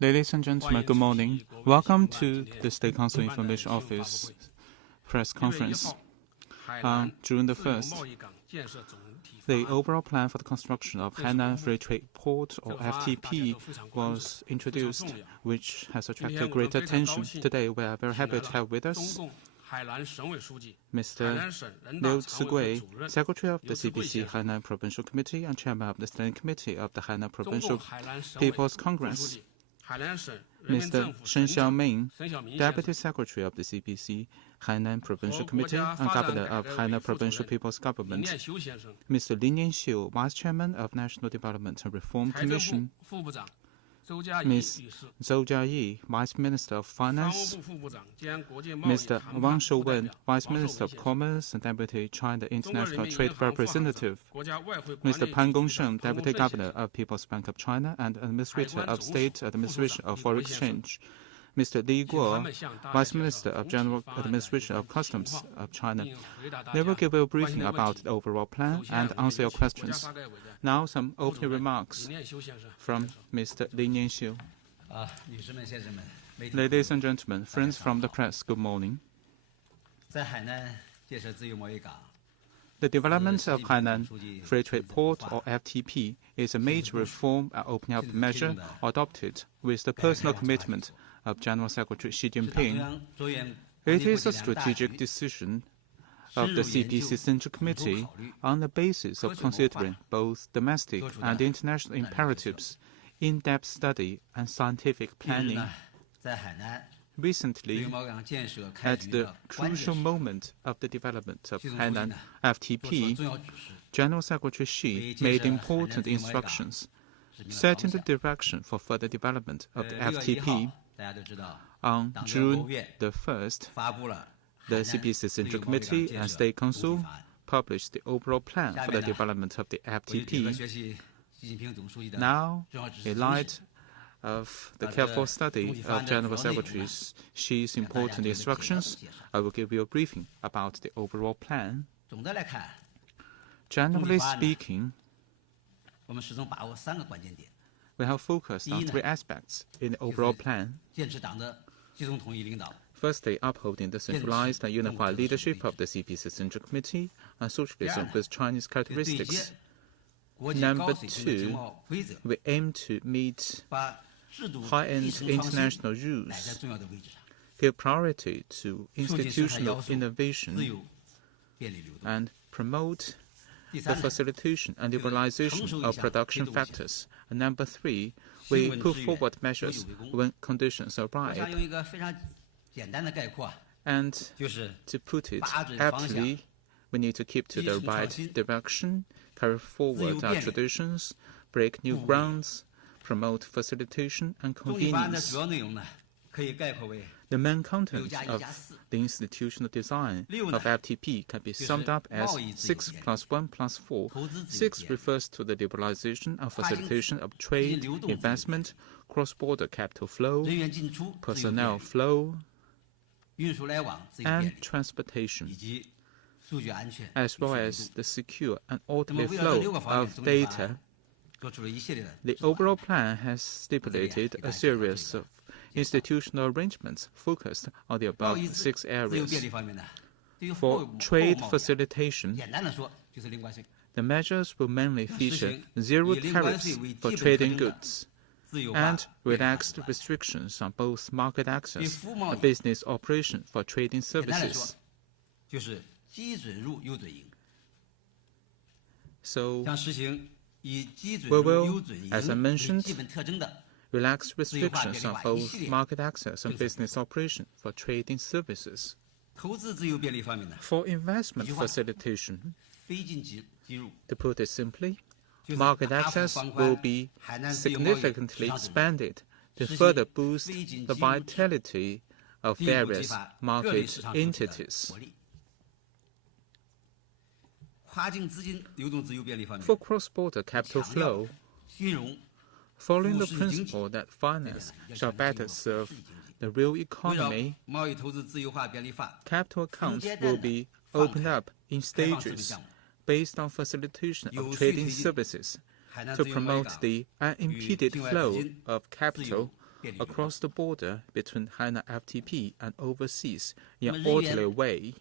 Ladies and gentlemen, good morning. Welcome to the State Council Information Office press conference. On June the 1st, the overall plan for the construction of Hainan Free Trade Port, or FTP, was introduced, which has attracted great attention. Today, we are very happy to have with us Mr. Liu Zigui, Secretary of the CPC Hainan Provincial Committee and Chairman of the Standing Committee of the Hainan Provincial People's Congress. Mr. Shen Xiaoming, Deputy Secretary of the CPC Hainan Provincial Committee and Governor of Hainan Provincial People's Government. Mr. Lin Yanxiu, Vice Chairman of National Development and Reform Commission. Ms. Zhou Jiayi, Vice Minister of Finance. Mr. Wang Shouwen, Vice Minister of Commerce and Deputy China International Trade Representative. Mr. Pan Gongsheng, Deputy Governor of People's Bank of China and Administrator of State Administration of Foreign Exchange. Mr. Li Guo, Vice Minister of General Administration of Customs of China. They will give you a briefing about the overall plan and answer your questions. Now, some opening remarks from Mr. Lin Yanxiu. Ladies and gentlemen, friends from the press, good morning. The development of Hainan Free Trade Port, or FTP, is a major reform and opening up measure adopted with the personal commitment of General Secretary Xi Jinping. It is a strategic decision of the CPC Central Committee on the basis of considering both domestic and international imperatives, in-depth study and scientific planning. Recently, at the crucial moment of the development of Hainan FTP, General Secretary Xi made important instructions, setting the direction for further development of the FTP. On June the 1st, the CPC Central Committee and State Council published the overall plan for the development of the FTP. Now, in light of the careful study of General Secretary Xi's important instructions, I will give you a briefing about the overall plan. Generally speaking, we have focused on three aspects in the overall plan. Firstly, upholding the centralized and unified leadership of the CPC Central Committee and socialism with Chinese characteristics. Number two, we aim to meet high-end international rules, give priority to institutional innovation, and promote the facilitation and liberalization of production factors. And number three, we put forward measures when conditions are right. And to put it aptly, we need to keep to the right direction, carry forward our traditions, break new grounds, promote facilitation and convenience. The main content of the institutional design of FTP can be summed up as 6+1+4. 6 refers to the liberalization and facilitation of trade, investment, cross-border capital flow, personnel flow, and transportation, as well as the secure and orderly flow of data. The overall plan has stipulated a series of institutional arrangements focused on the above 6 areas. For trade facilitation, the measures will mainly feature zero tariffs for trading goods and relaxed restrictions on both market access and business operation for trading services. So, we will, as I mentioned, relax restrictions on both market access and business operation for trading services. For investment facilitation, to put it simply, market access will be significantly expanded to further boost the vitality of various market entities. For cross-border capital flow, following the principle that finance shall better serve the real economy, capital accounts will be opened up in stages based on facilitation of trading services to promote the unimpeded flow of capital across the border between Hainan FTP and overseas in an orderly way.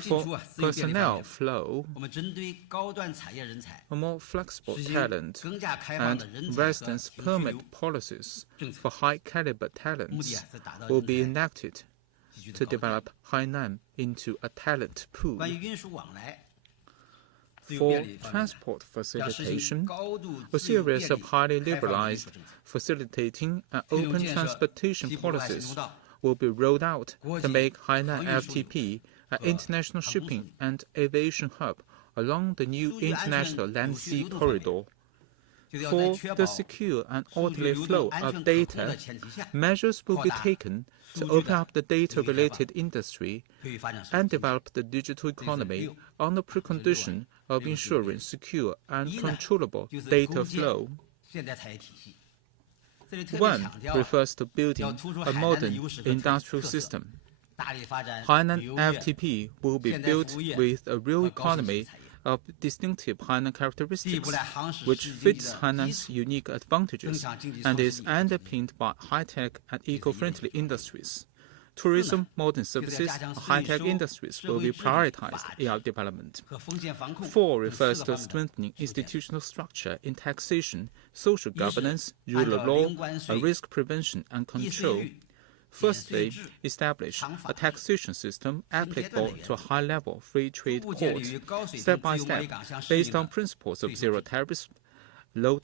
For personnel flow, a more flexible talent and residence permit policies for high-caliber talents will be enacted to develop Hainan into a talent pool. For transport facilitation, a series of highly liberalized facilitating and open transportation policies will be rolled out to make Hainan FTP an international shipping and aviation hub along the new international land-sea corridor. For the secure and orderly flow of data, measures will be taken to open up the data-related industry and develop the digital economy on the precondition of ensuring secure and controllable data flow. One refers to building a modern industrial system. Hainan FTP will be built with a real economy of distinctive Hainan characteristics, which fits Hainan's unique advantages and is underpinned by high-tech and eco-friendly industries. Tourism, modern services, and high-tech industries will be prioritized in our development. 4 refers to strengthening institutional structure in taxation, social governance, rule of law, and risk prevention and control. Firstly, establish a taxation system applicable to a high-level free trade court, step by step, based on principles of zero tariffs, low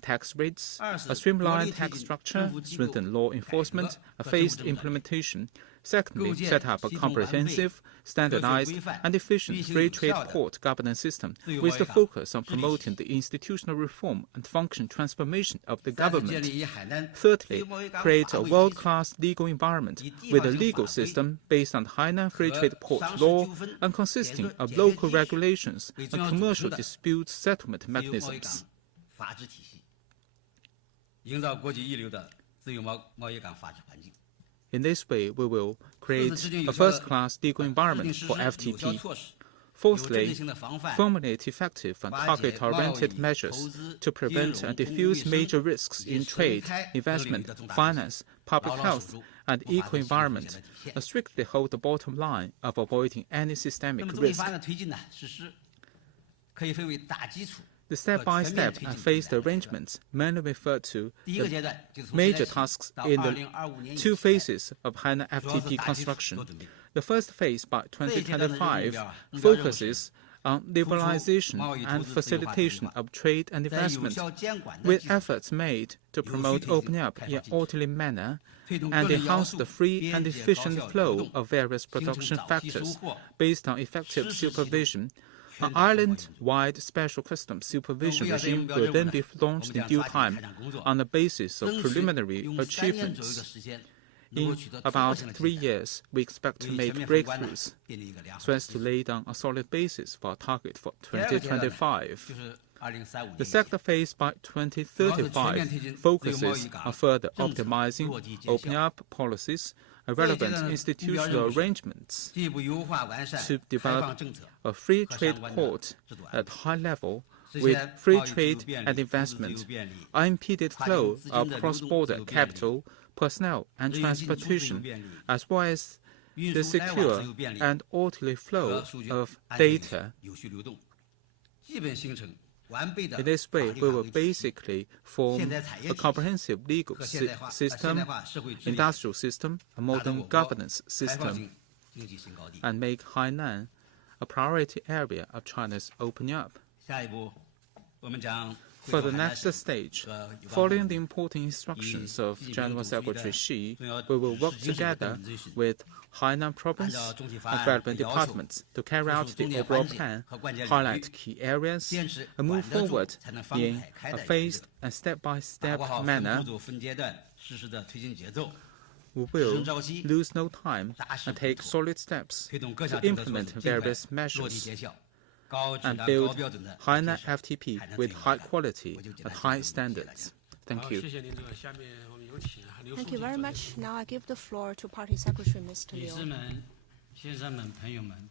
tax rates, a streamlined tax structure, strengthen law enforcement, a phased implementation. Secondly, set up a comprehensive, standardized, and efficient free trade court governance system with the focus on promoting the institutional reform and function transformation of the government. Thirdly, create a world-class legal environment with a legal system based on Hainan Free Trade Port law and consisting of local regulations and commercial dispute settlement mechanisms. In this way, we will create a first-class legal environment for FTP. Fourthly, formulate effective and target-oriented measures to prevent and diffuse major risks in trade, investment, finance, public health, and eco-environment, and strictly hold the bottom line of avoiding any systemic risk. The step-by-step and phased arrangements mainly refer to the major tasks in the 2 phases of Hainan FTP construction. The first phase by 2025 focuses on liberalization and facilitation of trade and investment, with efforts made to promote opening up in an orderly manner and enhance the free and efficient flow of various production factors based on effective supervision. An island-wide special customs supervision regime will then be launched in due time on the basis of preliminary achievements. In about 3 years, we expect to make breakthroughs so as to lay down a solid basis for our target for 2025. The second phase by 2035 focuses on further optimizing, opening up policies, and relevant institutional arrangements to develop a free trade port at high level with free trade and investment, unimpeded flow of cross-border capital, personnel, and transportation, as well as the secure and orderly flow of data. In this way, we will basically form a comprehensive legal system, industrial system, a modern governance system, and make Hainan a priority area of China's opening up. For the next stage, following the important instructions of General Secretary Xi, we will work together with Hainan Province and relevant departments to carry out the overall plan, highlight key areas, and move forward in a phased and step-by-step manner. We will lose no time and take solid steps to implement various measures and build Hainan FTP with high quality and high standards. Thank you. Thank you very much. Now I give the floor to Party Secretary Mr. Liu.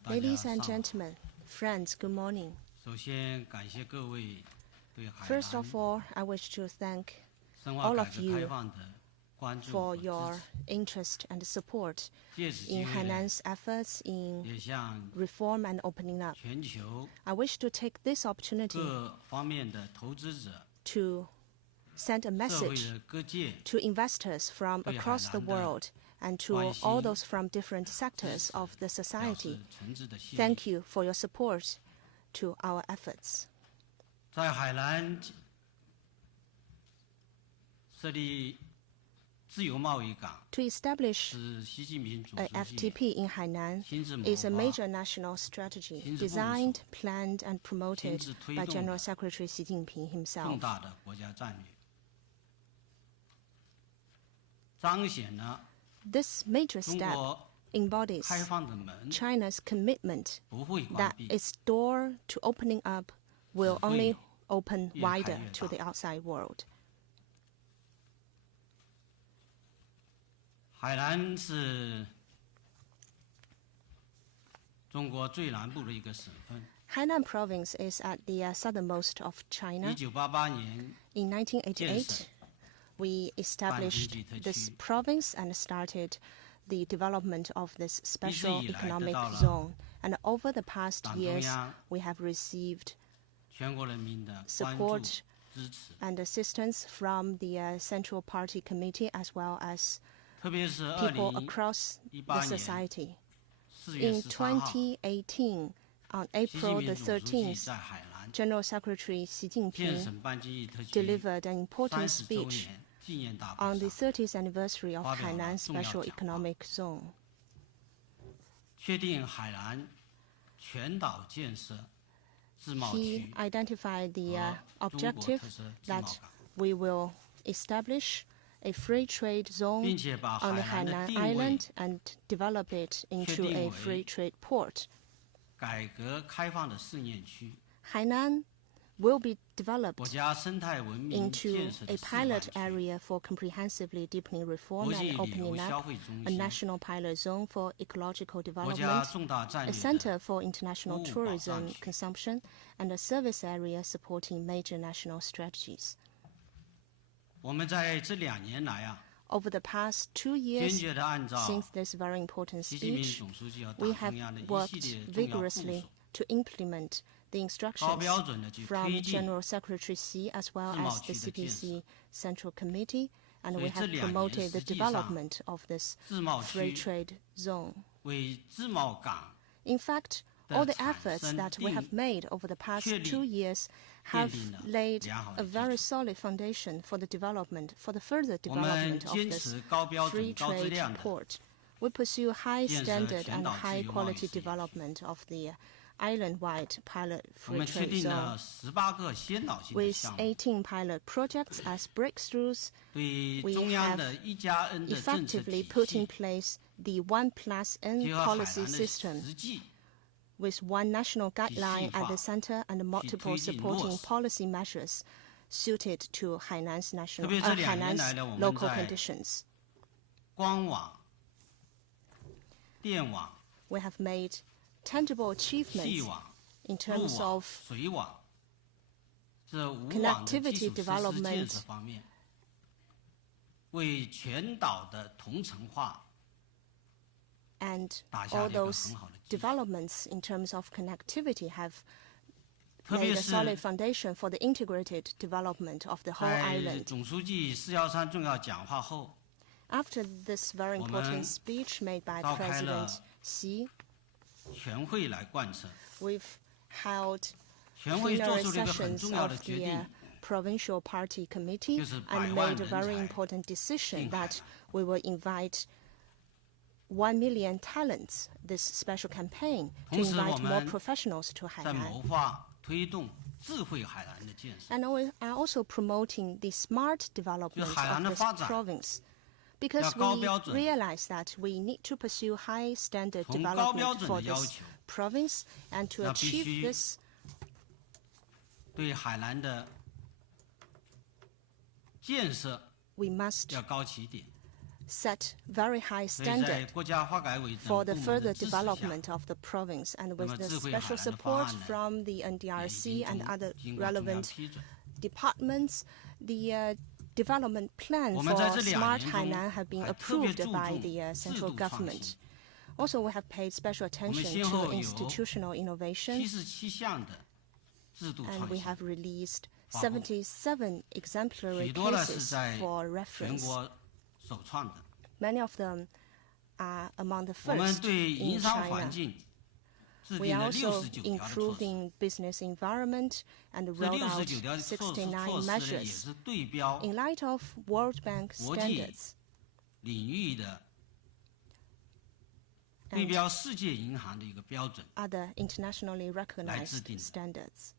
Ladies and gentlemen, friends, good morning. First of all, I wish to thank all of you for your interest and support in Hainan's efforts in reform and opening up. I wish to take this opportunity to send a message to investors from across the world and to all those from different sectors of the society. Thank you for your support to our efforts. 在海南设立自由贸易港 To establish 是习近平主 a 席 FTP in Hainan 亲自谋 is a 划 major national strategy designed, planned, and promoted 亲自推 by 动 General 的 Secretary Xi Jinping 重 himself. 大的国家战略，彰显了 This major 中 step 国 embodies 开放的门 China's commitment 不会关 that 闭， its door to opening up will 只会 only open 越开 wider 越 to 大。 the outside world. 海南是中国最南部的一个省份。 Hainan province is at the southernmost of China. 1988年 In 1988, 建省 we established this province and started the development of this special 一直以来 economic 得到了 zone. And over the past 党中 years, 央 we have received 全国人民的关注 support 支持， and assistance from the Central Party Committee as well as 特别是 people across the 2018年 society. 4月 In 13号， 2018, on 习近 April 平 the 总书记 13th, 在海南 General Secretary Xi 建 Jinping 省班基义特区 delivered an important 30周 speech 年纪念大 on 会 the 上， 30th anniversary of 发表了 Hainan 重要 Special 讲话。 Economic Zone. 确定海南全岛建设自贸 He 区 identified the 和中国 objective 特色自贸 that 港， we will establish a free trade 并 zone 且把 on the 海南的 Hainan 定位 Island and develop it into a 确定为 free trade port. 改革开放的试验区， Hainan will be developed 国家生态文明 into 建设 a 的示范 pilot 区， area for comprehensively deepening reform 国际 and 旅游 opening 消 up 费中 a 心， national pilot zone for ecological 国家 development, 重大战 a 略 center 的 for international 服务保障 tourism 区。 consumption, and a service area supporting major national strategies. 我们在这2年来啊， Over the past 2坚 years 决地按照 since this very important 习近平 speech, 总书记和 we 党 have 中央的一系 worked 列重要部 vigorously 署， to implement the 高 instructions 标准的去 from 推进 General Secretary Xi as well 自贸 as the 区的建设。 CPC Central Committee, and 所以 we 这 have 2年 promoted the 实际上 development of this 自贸 free 区 trade zone. 为自贸港 In fact, 的 all the 产 efforts 生 that we have 定 made over the past 确立 2 years have 奠定了 laid 良好 a 的基 very 础。 solid foundation for the development, for the further 我们 development of 坚 this 持高标 free 准、高质 trade 量的 port. We pursue high 建设 standard 全 and 岛自 high 由贸易 quality 试验区。 development of the island-wide pilot 我 free 们确 trade 定 zone 了18个先导性的 with 项目， 18 pilot projects as breakthroughs. 对 We 中央 have 的1+N 的政策 effectively 体 put in 系， place the 1+N 结合海 policy 南的 system 实际， with one national guideline at the 化， center and multiple 去推进 supporting 落实。 policy measures suited to Hainan's 特别这2年来 Hainan's 呢，我们 local 在 conditions. 光网、电网、 We have made tangible 气 achievements 网、 in 路 terms 网、 of 水网这5网的基 connectivity 础设施 development 建设方面，为全岛的同城化 and 打下 all 了一个 those 很好的基础。 developments in terms of connectivity have 特 made 别 a 是 solid foundation for the integrated development of the whole 在 island. 总书记413重要讲话后， After this very 我们 important speech made by 召开了 President Xi, 全会来贯彻。 we've held 全会做 plenary 出了一个很 sessions 重要的 of 决 the 定， Provincial Party Committee 就是100 and 万 made a 人 very 才 important decision 进海 that 南。 we will invite 1 million talents this special campaign to 同时，我 invite more 们 professionals to 在 Hainan. 谋划推动智慧海南的建设。 And we are also promoting the smart development of 海南的 this 发展 province. Because 要高 we 标准， realize that we need to pursue high standard 从高标 development 准 for 的要 this 求， province, and to 那必 achieve 须 this, 对海南的建设 we must 要高起点， set very high standard for the further development of the province, and with the special support from the NDRC and other relevant departments, the development plan for Smart Hainan have been approved by the central government. Also, we have paid special attention to institutional innovation, and we have released 77 exemplary cases for reference. Many of them are among the first in China. We are also improving business environment and rolled out 69 measures in light of World Bank standards and other internationally recognized standards.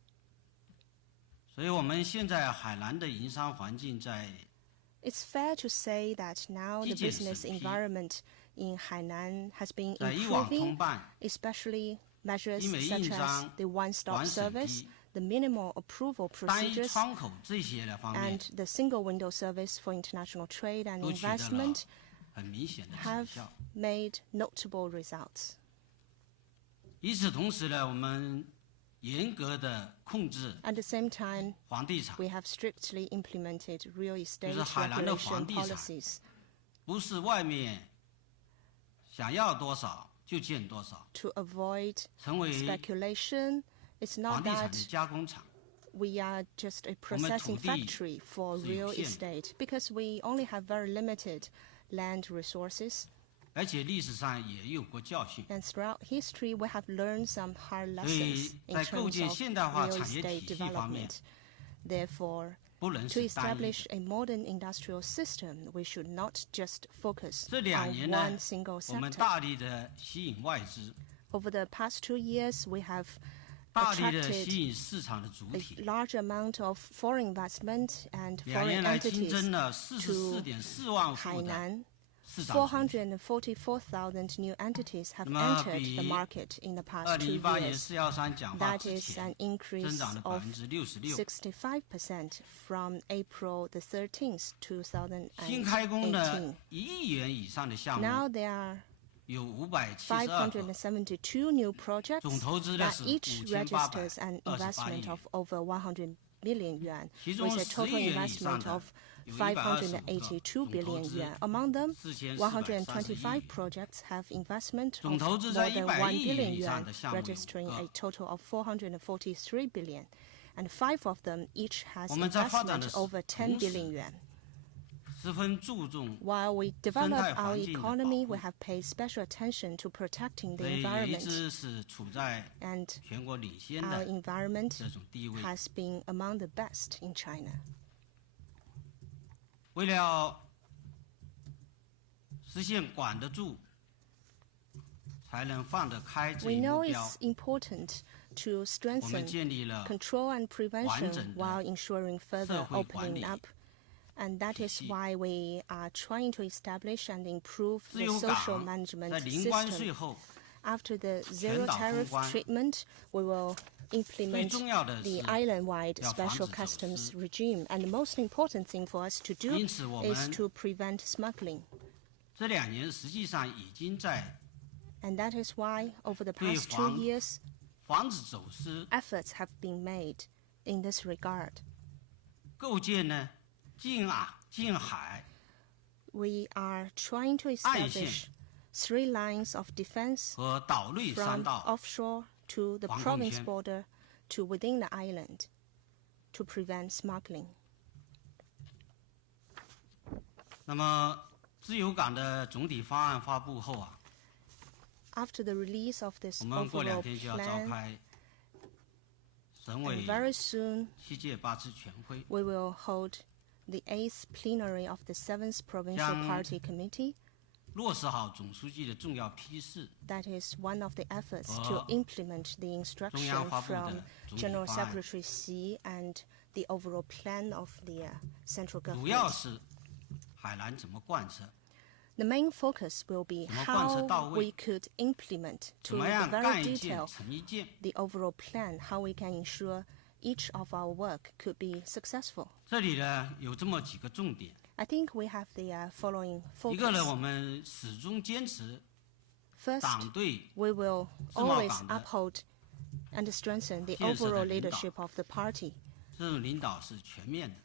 所以我们现在海南的营商环境在 It's fair to say that now the business environment in Hainan has been improving, especially measures such as the one-stop service, the minimal approval procedures, and the single window service for international trade and investment have made notable results. 与此同时呢，我们 At the same time, we have strictly implemented real estate regulation policies. To avoid speculation, it's not that we are just a processing factory for real estate, because we only have very limited land resources. And throughout history, we have learned some hard lessons in terms of real estate development. Therefore, to establish a modern industrial system, we should not just focus on one single sector. Over the past 2 years, we have attracted a large amount of foreign investment and foreign entities to Hainan. 444,000 new entities have entered the market in the past 2 years. That is an increase of 65% from April the 13th, 2018. Now there are 572 new projects that each registers an investment of over 100 billion yuan, with a total investment of 582 billion yuan. Among them, 125 projects have investment of more than 1 billion yuan, registering a total of 443 billion. And 5 of them each has investment over 10 billion yuan. While we develop our economy, we have paid special attention to protecting the environment. And our environment has been among the best in China. 为了实现管得住，才能放得开这 We 一 know 目标 it's important to 我 strengthen 们建立了 control and prevention while ensuring further 社会管 opening 理 up. And that is 体系 why we are trying to establish and improve 自 the 由 social 港 management 在零关税 system. 后， After the zero 全岛通 tariff 关 treatment, we will 最 implement 重要的 the 是 island-wide 要防 special 止走 customs 私。 regime. And the most important thing for us to do 因此我 is 们 to prevent smuggling. 这2年实际上已经在 And that is why, over the 对 past 2防 years, 防止走私、 efforts have been made in this regard. 构建呢近海 We are trying to establish 3 lines of defense 和岛内商 from 道 offshore to the 防控 province 圈 border to within the island to prevent smuggling. 那么自由港的总体方案发布后啊， After the release of this 我们过2 overall 天就要召 plan, 开省 and 委 very soon 7届8次全会， we will hold the 8th plenary of the 7th Provincial Yang- Party Committee. 落实好总书记的重要批示， That is one of the efforts to implement the instruction 中央发布的 from 总体 General 方案 Secretary Xi and the overall plan of the central 主要 government. 是海南怎么贯彻， The main focus will be 怎么贯彻到 how 位？ we could implement 怎 to 么 the 样 very 干一件 detail 成一件， the overall plan, how we can ensure each of our work could be successful. 这里呢有这么几个重点。 I think we have the following 一个呢， focus. 我们始终坚持 First, 党对 we will 自贸 always 党的 uphold and strengthen the 建设的 overall 领导。 leadership of the party, 这种领导是全面的，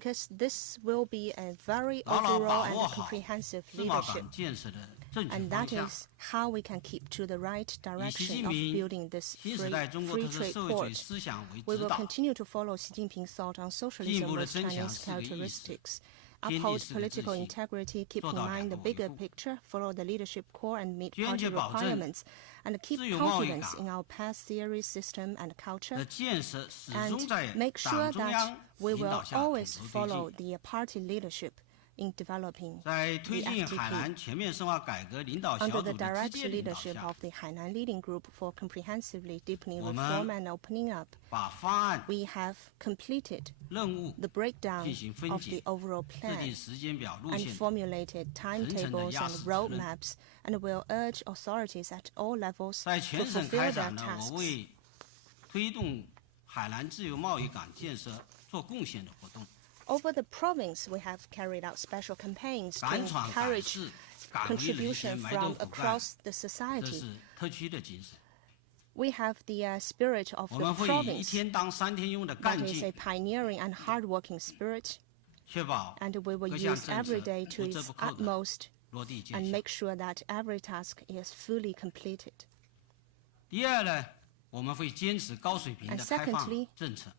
because this will be a very 牢牢 overall 把 and 握好 comprehensive 自贸 leadership. 港建设的正确 And 方 that 向。 is how we can keep to the right 以习 direction 近 of 平 building this 新时代中国 free 特色 trade 社会主义 port. 思想为 We 指 will 导， continue to follow Xi Jinping's thought on 进一 socialism 步地 with 增强 Chinese 四个意识， characteristics, 天地 uphold 四个秩 political 序， integrity, keep 做 in 到 mind 两 the 个维 bigger 护， picture, follow the leadership core and meet 坚 party 决保证 requirements, and keep 自由贸易 confidence 港 in our past theory, system, and 的 culture, 建设始 and 终在 make sure 党中 that 央 we 领 will 导下统 always 筹推 follow 进。 the party leadership in developing 在推 the 进海 FTP. 南全面深化改革领导小 Under 组 the 的直 direct 接领导 leadership 下， of the Hainan Leading Group for comprehensively deepening 我们 reform and opening up, 把方案、 we have completed 任务 the breakdown 进行分 of 解 the overall 制 plan 定时间表、路 and 线， formulated timetables and 压死责任。 roadmaps, and will urge authorities at all levels 在 to 全省 fulfill 开 their 展呢，我 tasks. 为推动海南自由贸易港建设做贡献的活动， Over the province, we have carried out special campaigns to 敢闯敢 encourage 试、敢为人先 contribution 埋头 from 苦干， across the 这 society. 是特区的精神。 We have the spirit of 我 the 们会以一 province. 天当3天用的 That 干 is 劲，a pioneering and hard-working spirit, 确保 and we will 各项 use 政策 every day to 不折 its 不扣的 utmost 落地见 and 效。 make sure that every task is fully completed. 第二呢，我们会坚持高水平 And 的开放 secondly, 政策，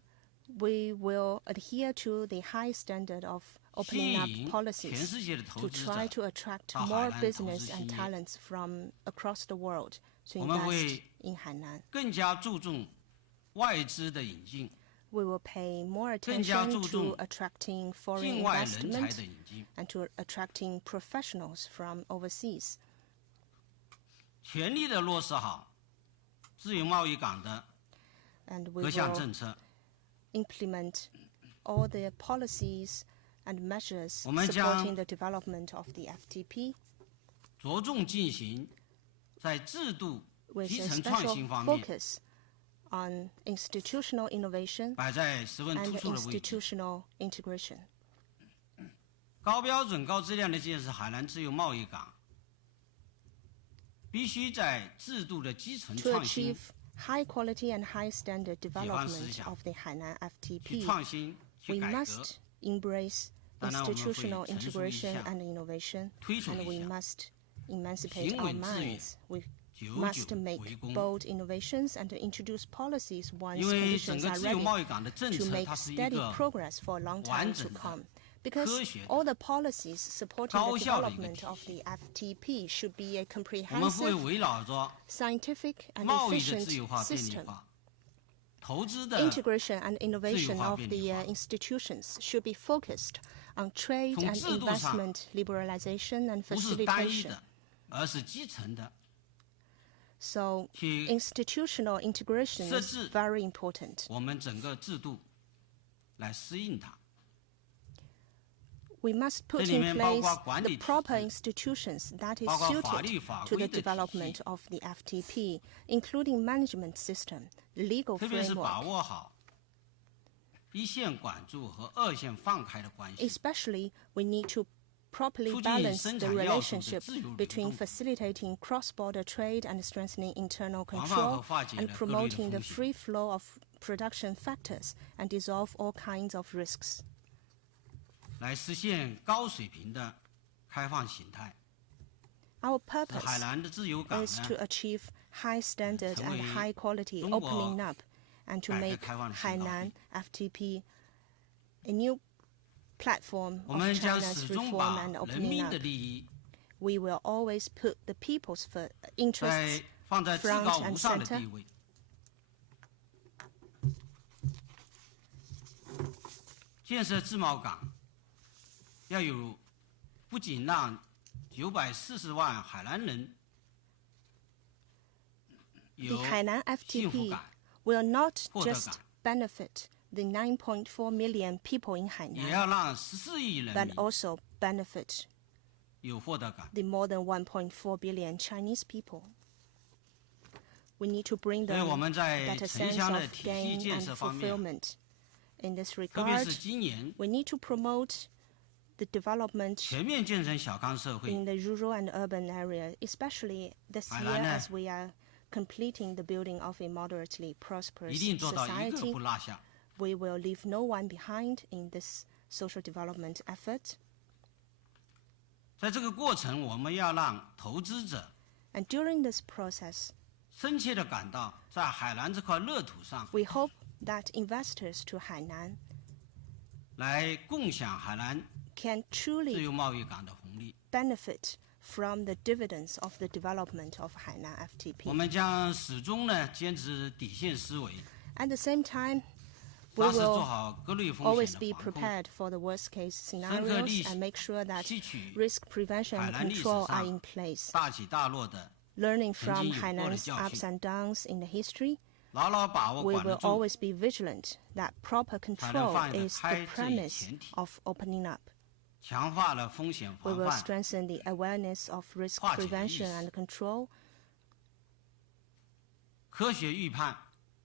We will adhere to the high standard of 吸 opening up 引全 policies 世界的投 to 资 try 者 to attract 到海 more 南投资 business 兴 and 业。 talents from across the world to 我们 invest 会 in Hainan. 更加注重外资的引进， We will pay more 更加 attention 注重 to attracting foreign 境外人才 investment 的引进， and to attracting professionals from overseas. 全力的落实好自由贸易港的 And we 各项 will 政策。 implement all the policies and measures 我们将 supporting the development of the FTP 着重进行在制度 with 基 a 层创 special 新方面 focus on institutional innovation 摆在十分 and 突出的位置。 institutional integration. 高标准、高质量的建设海南自由贸易港，必须在制度的基层 To 创新 achieve high quality and high standard development 思想。 of the Hainan 去 FTP, 创新、去 we 改革， must embrace 当然我们会 institutional 成熟一 integration 下 and innovation, 推崇 and 一 we 下 must emancipate 行 our 稳致远 minds. We 久 must 久 make 为功。 bold innovations and introduce policies once 因为整 conditions 个 are 自由贸 ready 易港的政 to 策， make 它是一 steady 个 progress for a long time 完 to 整的、 come. Because 科学的、 all the policies supporting 高 the 效的一个 development 体 of 系。 the FTP should be a 我们会 comprehensive, 围绕着 scientific, and 贸易的 efficient 自由化、便利 system. 化、投资的 Integration and innovation 自由化、 of 便 the 利化。 institutions should be focused on trade 从 and 制度上 investment liberalization and 不是单一 facilitation. 的，而是基层的， So 去 institutional integration 设 is 置 very important. 我们整个制度来适应它。 We must put 这里 in 面包 place 括管 the 理体 proper 制， institutions that is 包括法律 suited 法 to 规 the 的体 development 系， of the FTP, including management system, the legal 特别是把 framework. 握好一线管住和二线放开的关系， Especially, we need to properly 促进 balance 生 the 产要素的 relationship 自由流 between 动， facilitating cross-border trade and strengthening internal 广泛和 control 化解 and 了各类的 promoting the 风险， free flow of production factors and dissolve all kinds of risks. 来实现高水平的开放形态。 Our 使 purpose 海南的自由港 is 呢 to，achieve high standard 成 and 为 high quality 中国 opening up and to 改革 make 开放的新高地。 Hainan FTP a new platform 我 of 们将 China's 始终 reform 把 and 人 opening 民 up. 的利益 We will always put the people's interests 放在至 front 高 and 无上的 center. 地位。建设自贸港要有，不仅让940万海南人 The 有 Hainan 幸福 FTP 感， will not 获得 just 感， benefit the 9.4 million people in 也 Hainan, 要让14亿人 but 民 also benefit 有获得感。 the more than 1.4 billion Chinese people. We need to bring them that a sense of gain and fulfillment. In this regard, we need to promote the development in the rural and urban area, especially this year as we are completing the building of a moderately prosperous society. We will leave no one behind in this social development effort. 在这个过程，我们要让投资者 And during this process, 深切地感到，在海南这块乐土上， we hope that investors to Hainan 来共享海南 can 自 truly 由贸易港的红利。 benefit from the dividends of the development of Hainan 我 FTP. 们将始终呢坚持底线思维， At the same time, we 扎实做 will 好各类风 always 险 be 的防控， prepared for the worst case 深刻 scenarios 历 and make sure that 吸取 risk prevention 海 and 南历史 control are 上 in place. 大起大落的， Learning 曾 from 经有过的 Hainan's 教 ups 训， and downs in the history, 牢牢把握 we 管得 will 住， always be vigilant that proper 才能 control 放得 is 开 the 这一 premise 前提， of opening up. 强化了风险 We 防 will 范， strengthen the awareness of risk 化解的意 prevention 识。 and control 科学预判，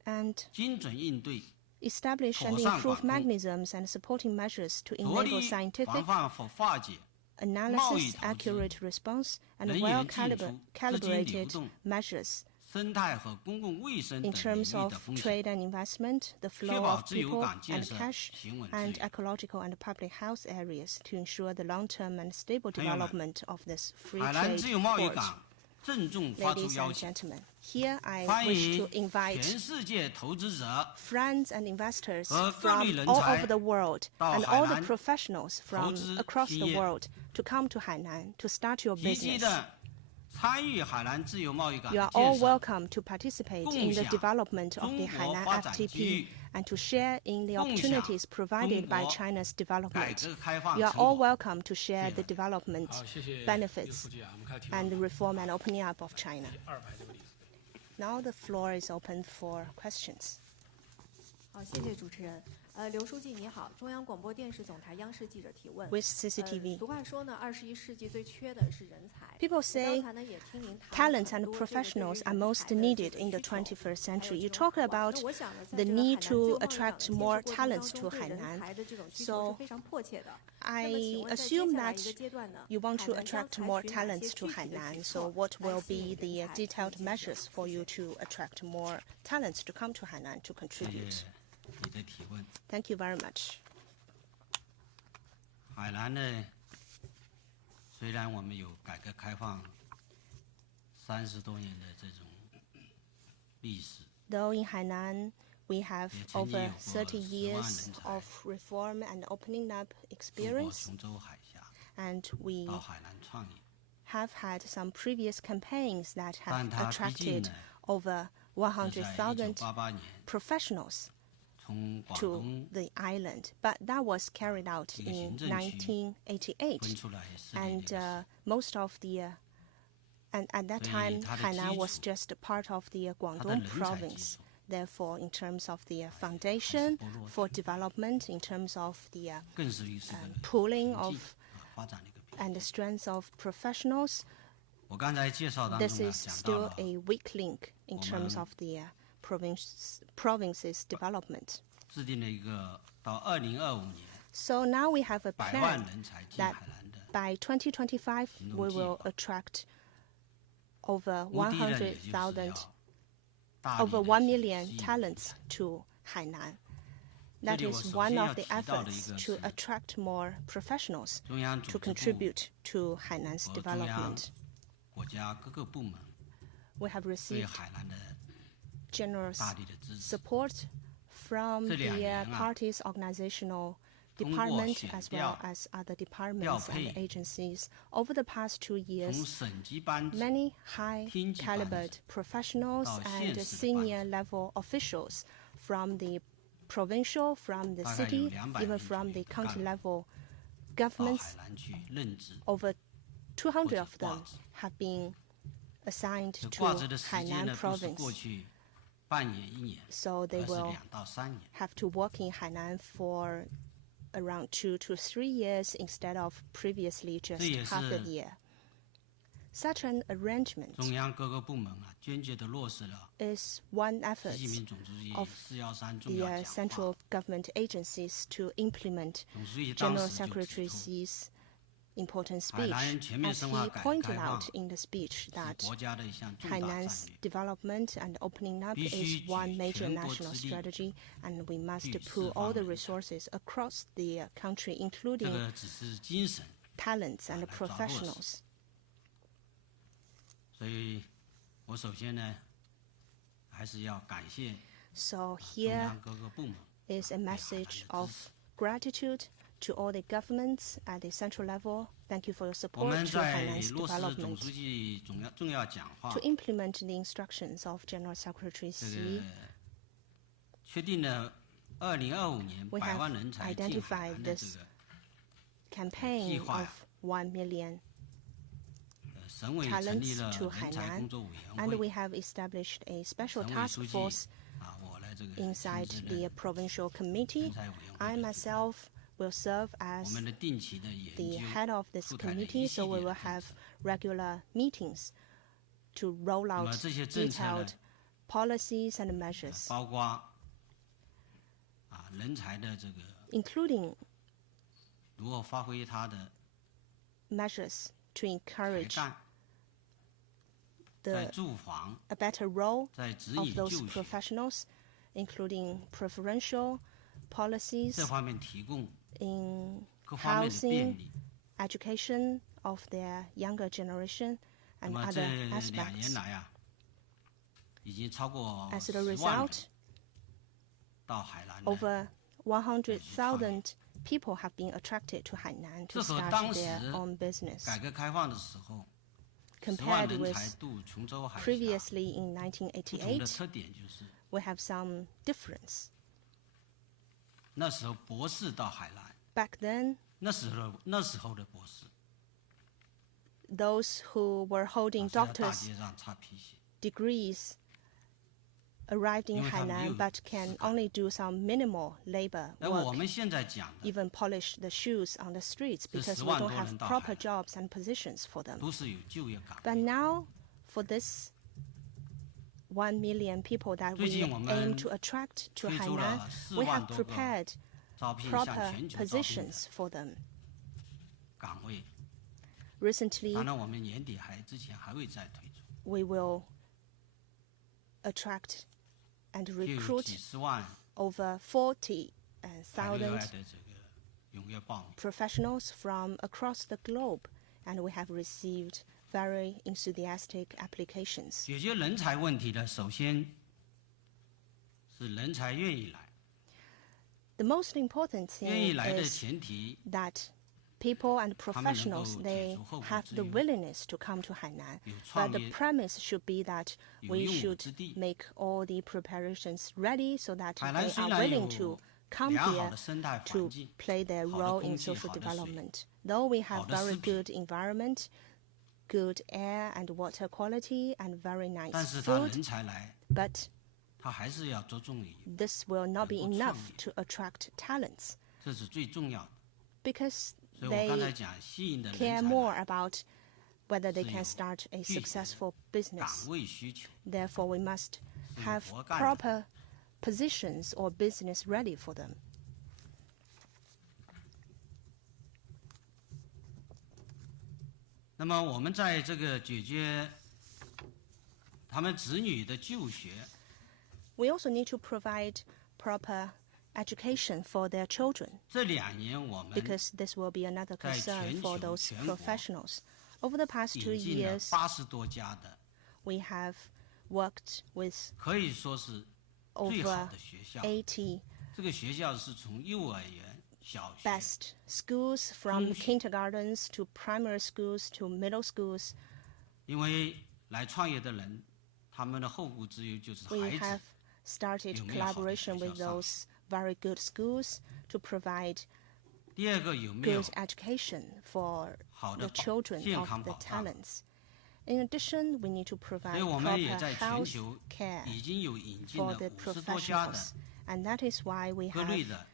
and 精准应对， establish and 妥善 improve 管控， mechanisms and supporting measures to 着 enable 力 scientific 防范和化解 analysis, 贸易投资， accurate response, and 人员进出，资金流 well-calibrated 动， measures 生态和公共卫生 in 等领 terms 域 of 的风险， trade and investment, the 确 flow 保 of 自由 people 港建 and 设 cash, 行稳致 and 远。 ecological and public health areas to ensure the long-term and stable 朋友们， development of this free 海南 trade 自由贸易 port. 港郑重发出 Ladies 邀 and 请， gentlemen, here I 欢 wish 迎 to invite 全世界投资者 friends and investors 和各 from 类人 all 才 over the world 到 and 海 all the 南 professionals from 投资 across 兴 the 业， world to come to Hainan to start your 积极 business. 的参与海南自由贸易港 You 的 are all 建设， welcome to participate in the 共享 development of the 中国 Hainan 发展机 FTP 遇， and to share in the 共享 opportunities provided 中 by 国 China's 改 development. 革开放 You are 成 all 果。 welcome to share the development 好，谢谢 benefits 副机长，我们开始 and the reform and opening up of China. 第二排这个例子。 Now the floor is open for questions. 好，谢谢主持人。刘书记你好，中央广播电视总台央视记者提问。 With CCTV. 俗话说呢，21世纪最缺的是人才。 People say 刚才呢也听您谈了 talents 很 and 多这个对于 professionals are 人 most 才的 needed 这个 in the 需求 21st century. 还 You 有这 talk 种 about 那我想呢，在 the 这个 need 海南自 to 由贸易港 attract 的建 more 设过程 talents 当 to 中对人 Hainan. 才的这种需 So 求是非常迫切的。 I 那么请问在接 assume 下来 that 一个阶段呢， you want 海 to 南将 attract 采 more 取哪些 talents 具 to 体的举 Hainan. So 措 what 来 will 吸 be 引 the 人才进 detailed 行建 measures 设？ for you to attract more talents to come to Hainan to 谢 contribute? 谢你的提问。 Thank you very much. 海南呢，虽然我们有改革开放30多年的这种历史， Though in Hainan we have 也曾经 over 有过30 10万 years 人才 of reform and opening up 渡过 experience, 琼州海峡 and we 到海南创业， have had some previous campaigns that have 但它毕竟 attracted 呢 over 是在100,000 1988年 professionals 从广 to 东 the island. But that was carried out 一个 in 行政区 1988, 分出来设立 and 这个 most of the and at that 所以 time 它的 Hainan 基 was 础 just a part of the 它的 Guangdong 人才基 province. 础 Therefore, in terms of the foundation 薄弱的 for development, in terms of the 更是于是个 pooling 经 of 济发展的一个瓶 and the 颈。 strength of professionals, 我刚才介绍当 this 中呢 is 讲到 still 了 a weak link in 我 terms 们 of the province's development. 制定了一个到2025年 So now we have a 100万 plan 人才进 that 海南的 by 2025 we will 行动计划。 attract over 目的呢，也就是 100,000, 要大力 over 地 1去 million 吸引 talents to Hainan. That 这里我 is 首 one 先 of 要 the 提到的一 efforts 个 to 是 attract more professionals 中央组 to 织部 contribute to Hainan's 和中央 development. 国家各个部门 We have 对 received 海南的 generous 大力的支持。 support from 这 the 2年啊， party's organizational 通过 department 选 as 调 well as other departments 调 and 配 agencies. Over the past 2从 years, 省级班子 many high 厅级班子 calibered professionals 到 and 县市的 senior 班子 level officials from the provincial, from the 大概有 city, 200 even 名 from the 左右 county 干部 level 到 governments, 海南去任职。 over 200 of them 或者挂职。 have been assigned 这 to 挂职的时间 Hainan 呢，都是 province. 过去半年、1年， So they 而是 will 2到3年。 have to work in Hainan for around 2 to 3 years instead of previously just 这也 half a 是 year. Such an arrangement 中央各个部门啊，坚决地落实了 is one effort 习近平总书记 of 413重要 the 讲 central 话。 government agencies to implement 总书记当 General 时就指 Secretary 出， Xi's important 海 speech, 南全面 as 深化 he 改革 pointed 开放 out in the speech 是 that 国家的一项重大战 Hainan's 略， development and opening up 必须 is one 举 major 全国 national 之力 strategy, and we must 去 pool 释 all 放 the 人才。 resources across the country, 这 including 个只是精神， talents and 来抓落实。 professionals. 所以我首先呢，还是要感谢 So 中 here 央各个部门 is a 对海南 message 的支 of 持。 gratitude to all the governments at the central level. Thank you for your 我 support 们 to 在 Hainan's 落实总 development. 书记重要讲话 To，implement the instructions of General Secretary 这 Xi, 个确定了2025年 we 100 have 万人才进海 identified 南的 this 这个 campaign 计划 of 1 million 省委成立 talents 了 to 人才 Hainan, 工作委 and 员 we 会， have established a special 省委 task 书记 force 啊，我来这个亲 inside 自 the 任 provincial 人 committee. 才委员 I 会的主任。 myself will serve 我 as 们的定期的研 the 究 head of this 出台了一 committee, 系 so we 列 will 的政 have 策。 regular meetings to roll 那 out 么这些政策呢， detailed policies and measures, 包括人才的这个 including 如何发挥他的 measures to 才 encourage 干，在 the 住房、 a better role 在指 of 引 those 就学 professionals, including preferential policies 这方面提供 in 各方面的便 housing, 利。 education of their younger generation, 那 and 么这 other 2年 aspects. 来啊，已经超过 As a 10万人 result, 到海南来。 over 100,000 people have been attracted to Hainan 这 to 和 start 当时 their own business. 改革开放的时候，10 Compared 万人 with 才渡琼州海峡， previously in 不同的 1988, 特点就是， we have some difference. 那时候博士到海南， Back then, 那时候的博士， those who were holding 是在大 doctor's 街上擦皮鞋。 degrees arrived in 因为他们没有 Hainan but can 实干。 only do some minimal labor 而我 work, 们现在讲的 even polish the shoes on the streets 是 because 10 we 万 don't 多 have 人到 proper 海南。 jobs and positions for them. 都是有就业岗 But 位。 now, for this 1 million people that 最 we 近我们 aim to attract to 推出 Hainan, 了4 we 万 have 多个 prepared 招聘向 proper 全球招聘的 positions for them. 岗位。 Recently, 当然，我们年底之前还会再推出， we will attract and 就有 recruit 几十万 over 海内 40,000 外的这个踊跃报名。 professionals from across the globe, and we have received very enthusiastic applications. 解决人才问题的，首先是人才愿意来， The most important 愿意 thing 来的 is 前提 that people and 他们能够 professionals, 解 they 除后顾 have 之 the 忧， willingness to come to Hainan. 有 But 创 the 业， premise should be that 有 we 用武 should 之地。 make all the preparations ready so that 海南 they 虽 are 然 willing 有 to come 良好 here 的生态环 to 境， play their 好的 role 空 in 气， social 好的水， development. Though we have 好的 very 食品， good environment, good air and water quality, and very 但 nice 是他 food, 人才来， but 他还是要着重于， this will not be 能够创 enough 业。 to attract talents 这是最重要的。 because 所以我刚才 they 讲，吸引的人 care 才 more 来 about whether they 是 can 有 start a 具体的 successful 岗 business. 位需求， Therefore, we must 是有 have 活干的。 proper positions or business ready for them. 那么我们在这个解决他们子女的就学， We also need to provide proper education for their children 这2年我们 because this will be another 在 concern 全 for 球 those 全国 professionals. Over the past 2引进了 years, 80多家的， we have worked with 可以说是最好 over 的学校。 80这个学校是从幼儿园、小学 best schools from 中学。 kindergartens to primary schools to middle schools. 因为来创业的人，他们的后顾之忧就是 We 孩 have 子 started 有没有好的 collaboration 学校 with 上 those very good schools to provide 第二个有没有 good education for 好 the 的 children 健 of 康 the 保障。 talents. In addition, we need to 所 provide 以我们也 proper 在全 health 球 care 已经有引进 for 了 the 50多家的 professionals. And that is why we 各类 have 的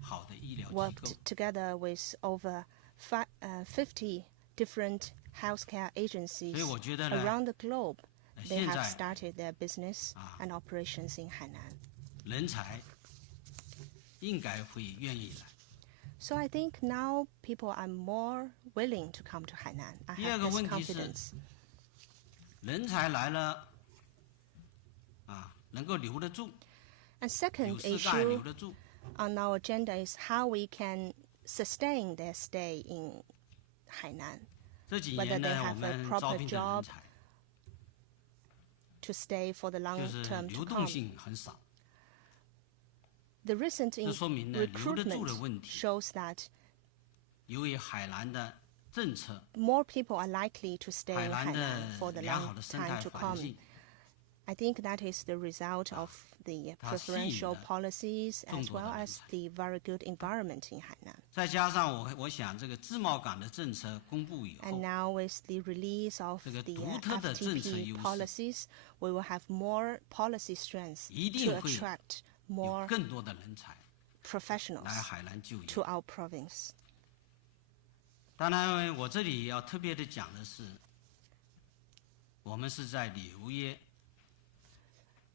好的医疗机构 worked，together with over 50 different healthcare agencies 所以我觉得呢 around the globe, they 现 have 在 started their business and operations in Hainan. 人才应该会愿意来。 So I think now people are more willing to come to Hainan. I 第 have 二个 this 问题是 confidence. 人才来了能够留得住， And 有 second 事干留 issue 得住。 on our agenda is how we can sustain their stay in Hainan, 这几 whether 年 they 呢，我 have a 们 proper 招聘的人 job 才 to stay for the 就 long 是 term to 流动 come. 性很少， The recent 这说明呢，留得住的 recruitment 问题， shows that 由于海南的政策， more people are likely to stay 海 in 南 Hainan for 的 the 良好 long 的生 time 态 to 环 come. 境， I think that is the result of the 它吸引 preferential 了 policies 众 as 多的 well 人 as 才。 the very good environment in Hainan. 再加上我想这个自贸港的政策公布以 And 后， now with the release of 这个 the 独特的政策 FTP 优势 policies, we will have more policy strength 一定 to 会 attract 有 more 更多的人才 professionals 来海南就业。 to our province. 当然，我这里要特别的讲的是，我们是在旅游业、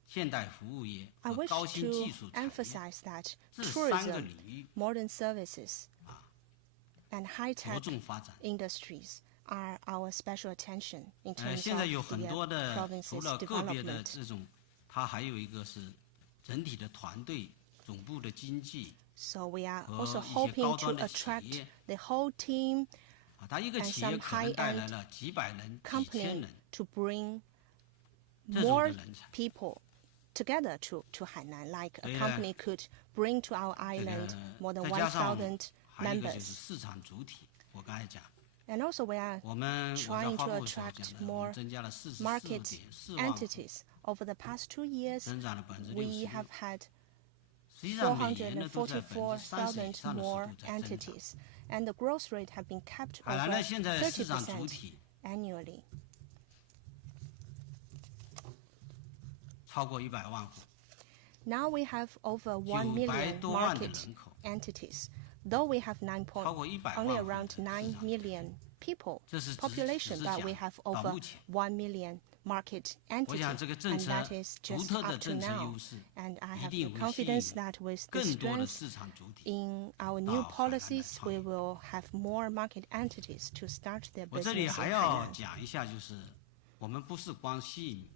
现代服务业 I 和 wish 高新 to 技术产业 emphasize that 这三个 tourism, 领域 modern services, and 着 high-tech 重发展。 industries are our special attention in terms 现在有 of 很多 the 的，除 province's 了个别的 development. 这种，它还有一个是整体的团队、总部的经济 So we are 和 also 一些 hoping 高 to 端的企 attract 业。 the whole team 它一个 and 企业 some 可能带来 high-end 了几百人、几千 company 人 to bring 这种 more 的人才。 people together to Hainan, like a 所以呢， company could bring to our 这 island 个 more than 再加上 1,000还有一个就是 members. 市场主体，我刚才讲， And also we are 我在 trying 发 to 布的时候 attract 讲的，我 more 们增加了 market 44.4万户， entities. Over the past 2 years, 增长了we 66%。 have had 实际上每年呢都在30%以 444,000 上的速 more 度在增长。 entities, and the growth rate have been kept 海南 over 呢现在市场主 30% 体 annually. 超过100万户， Now we have over 1 million 多万的 market 人口， entities, though we have 超过100 only 万户 around 的市 9 场主体。 million people 这是只 population, 是 but we 讲 have 到 over 目前。 1 million market 我 entities, 想这个政 and 策 that is 独 just 特的 up to 政策 now. 优势， And I 一 have 定 the 会吸引 confidence that with the 更多的 strength 市场主体。 in our new 到海南来 policies, 创 we 业。 will have more market entities to start their 我这里 business 还 in 要 Hainan. 讲一下，就是我们不是光吸引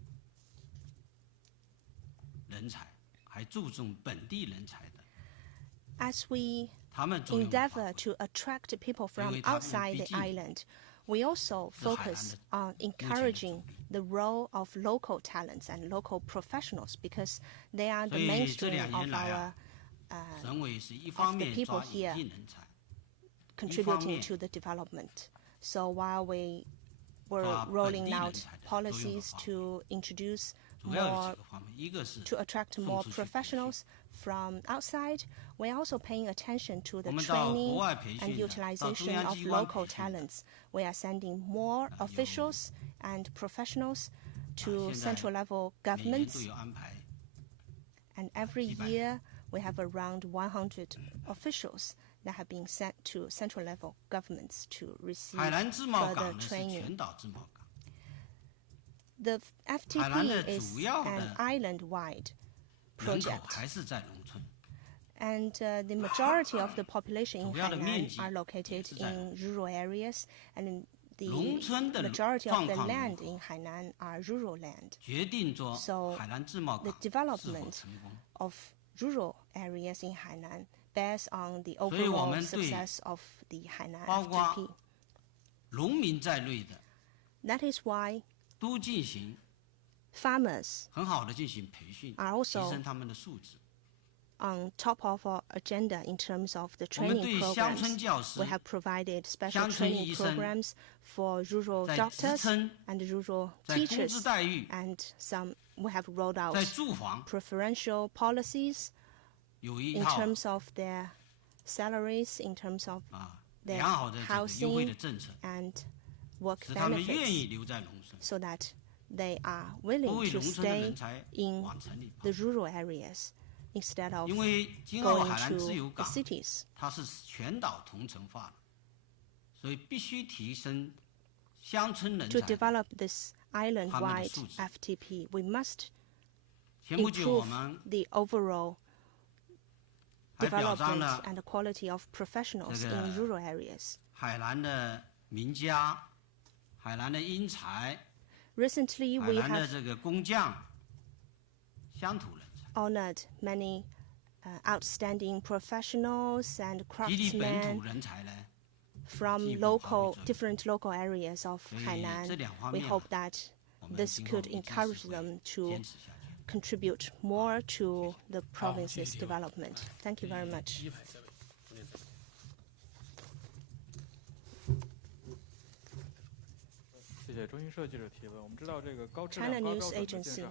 人才，还注重本地人才的， As we 他们作用的发 endeavor 挥 to attract people from 因为他们 outside 毕 the 竟 island, we also 是海南 focus 的 on 目前的 encouraging 主力。 the role of local talents and local professionals because they are the 所以这 mainstream 2 of 年来 our 省委是一方 of the 面 people 抓引 here 进人才， contributing 面 to the development. So while we were 抓本 rolling 地人 out 才的作用的 policies 方面， to introduce 主要有 more 几个方面，一个是 to attract 送 more 出去培训。 professionals from outside. We're also paying attention to the 我们到 training 国外培 and 训的，到中 utilization 央 of 机关 local 培训的， talents. We are sending more officials and professionals to 现在 central level 每年都 governments, 有安排 and every 100 year we have around 100 officials that have been sent to central level governments to receive 海南自贸 further 港呢是 training. 全岛自贸港， The 海南的 FTP is 主要 an 的 island-wide 人口 project. 还是在农村。 And the majority of the population in 主要的面积 Hainan are located 是在 in rural areas, and the 农村的 majority of the 状况 land 如何 in Hainan are rural land. 决定着 So 海南自贸 the 港是否 development 成功。 of rural areas in Hainan bears on the 所以我 overall 们对 success of the Hainan 包括 FTP. 农民在内的 That is why 都进行 farmers 很好的进行培训， are 提 also 升他们的素质。 on top of our agenda in terms of the 我们 training 对乡 programs. 村教师 We have provided special 乡村 training 医生 programs for rural 在职 doctors 称、 and rural 在工资 teachers, 待遇、 and some we have rolled out 在住房 preferential policies 有一 in 套 terms of their salaries, in terms of 良 their 好的这个优惠的 housing 政策， and work 使他们愿 benefits, 意留在农村， so that they are 不 willing 为 to 农村的 stay 人才 in 往城里跑 the。rural areas instead of 因为今后 going 海南自由 to the 港 cities. 它是全岛同城化的，所以必须提升 to develop this island-wide FTP, we must improve the overall development and the quality of professionals in rural areas. Recently, we have honored many outstanding professionals and craftsmen from different local areas of Hainan. We hope that this could encourage them to contribute more to the province's development. Thank you very much. China News Agency.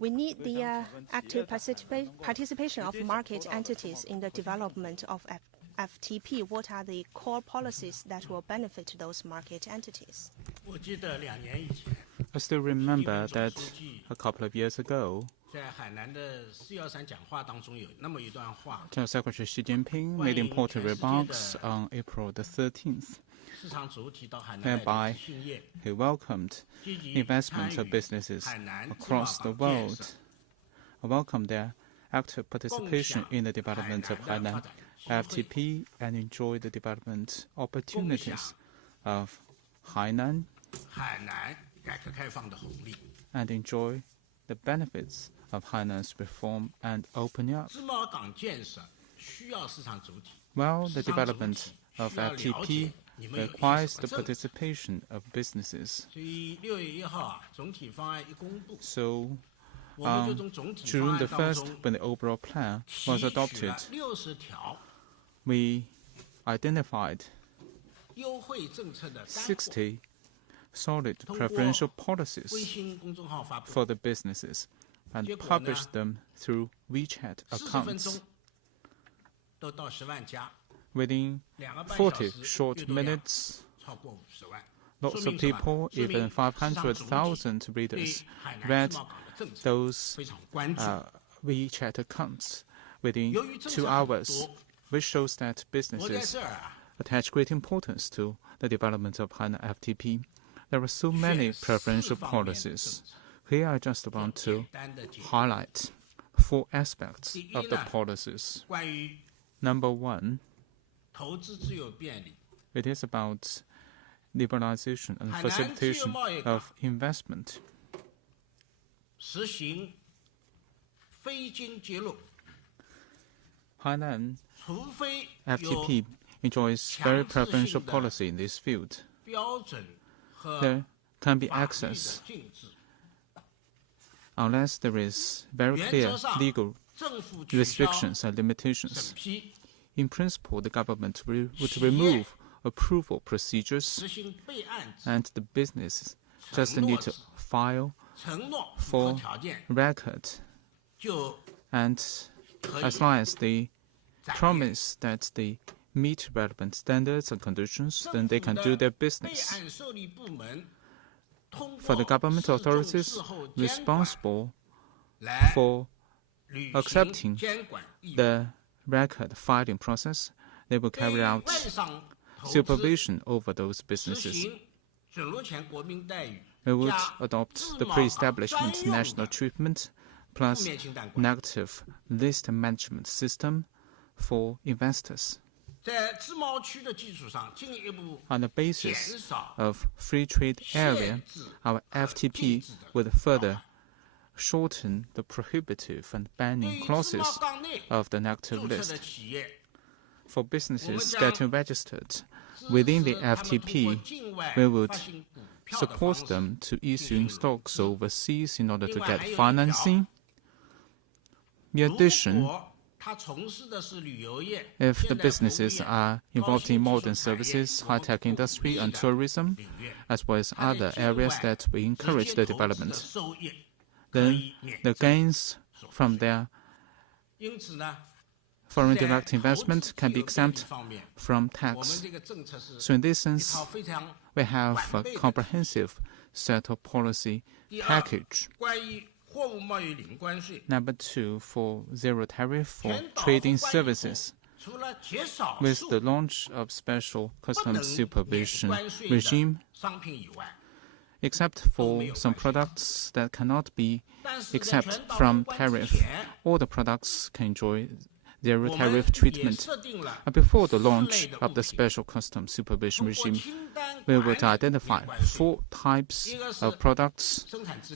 We need the active participation of market entities in the development of FTP. What are the core policies that will benefit those market entities? I still remember that a couple of years ago, General Secretary Xi Jinping made important remarks on April the 13th, whereby he welcomed investment of businesses across the world, welcomed their active participation in the development of Hainan FTP, and enjoyed the development opportunities of Hainan and enjoy the benefits of Hainan's reform and opening up. Well, the development of FTP requires the participation of businesses. So, on June the 1st, when the overall plan was adopted, we identified 60 solid preferential policies for the businesses and published them through WeChat accounts. Within 40 short minutes, lots of people, even 500,000 readers, read those WeChat accounts within 2 hours, which shows that businesses attach great importance to the development of Hainan FTP. There are so many preferential policies. Here I just want to highlight 4 aspects of the policies. Number 1, it is about liberalization and facilitation of investment. Hainan FTP enjoys very preferential policy in this field. There can be access unless there is very clear legal restrictions and limitations. In principle, the government would remove approval procedures, and the business just need to file for record. And as long as they promise that they meet relevant standards and conditions, then they can do their business. For the government authorities responsible for accepting the record filing process, they will carry out supervision over those businesses. We would adopt the pre-establishment national treatment plus negative list management system for investors. On the basis of free trade area, our FTP would further shorten the prohibitive and banning clauses of the negative list. For businesses getting registered within the FTP, we would support them to issuing stocks overseas in order to get financing. In addition, if the businesses are involved in modern services, high-tech industry, and tourism, as well as other areas that we encourage the development, then the gains from their foreign direct investment can be exempt from tax. So in this sense, we have a comprehensive set of policy package. Number 2, for zero tariff for trading services. With the launch of special customs supervision regime, except for some products that cannot be exempt from tariff, all the products can enjoy zero tariff treatment. Before the launch of the special customs supervision regime, we would identify 4 types of products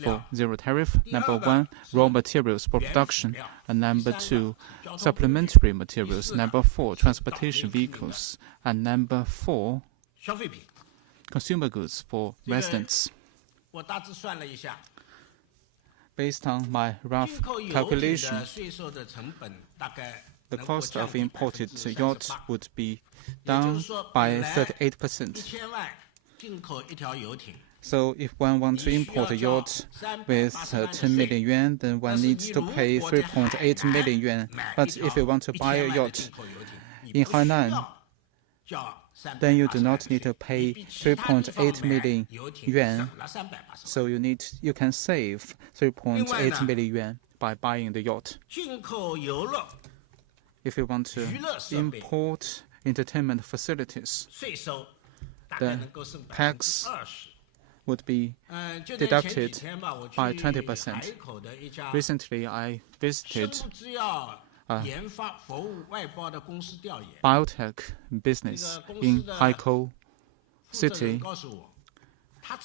for zero tariff. Number 1, raw materials for production. And number 2, supplementary materials. Number 4, transportation vehicles. And number 4, consumer goods for residents. Based on my rough calculation, the cost of imported yacht would be down by 38%. So if one wants to import a yacht with 10 million yuan, then one needs to pay 3.8 million yuan. But if you want to buy a yacht in Hainan, then you do not need to pay 3.8 million yuan. So you can save 3.8 million yuan by buying the yacht. If you want to import entertainment facilities, the tax would be deducted by 20%. Recently, I visited a biotech business in Haikou City.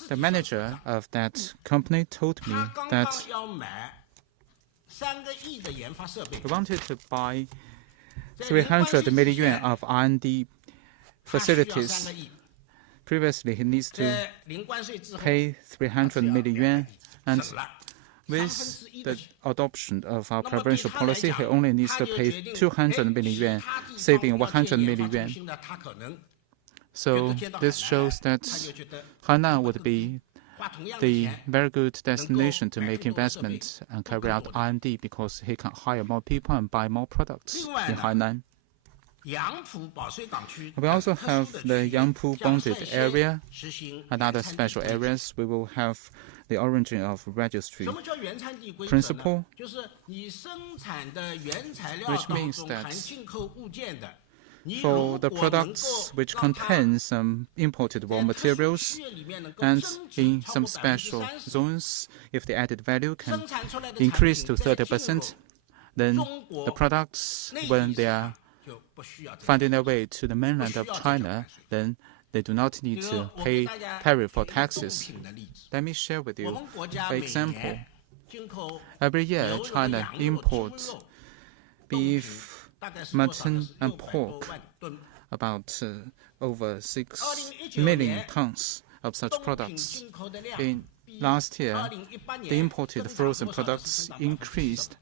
The manager of that company told me that he wanted to buy 300 million yuan of R&D facilities. Previously, he needs to pay 300 million yuan, and with the adoption of our preferential policy, he only needs to pay 200 million yuan, saving 100 million yuan. So this shows that Hainan would be the very good destination to make investments and carry out R&D, because he can hire more people and buy more products in Hainan. We also have the Yangpu bonded area and other special areas. We will have the origin of registry principle, which means that for the products which contain some imported raw materials, and in some special zones, if the added value can increase to 30%, then the products, when they are finding their way to the mainland of China, then they do not need to pay tariff or taxes. Let me share with you an example. Every year, China imports beef, mutton, and pork, about over 6 million tons of such products. In last year, the imported frozen products increased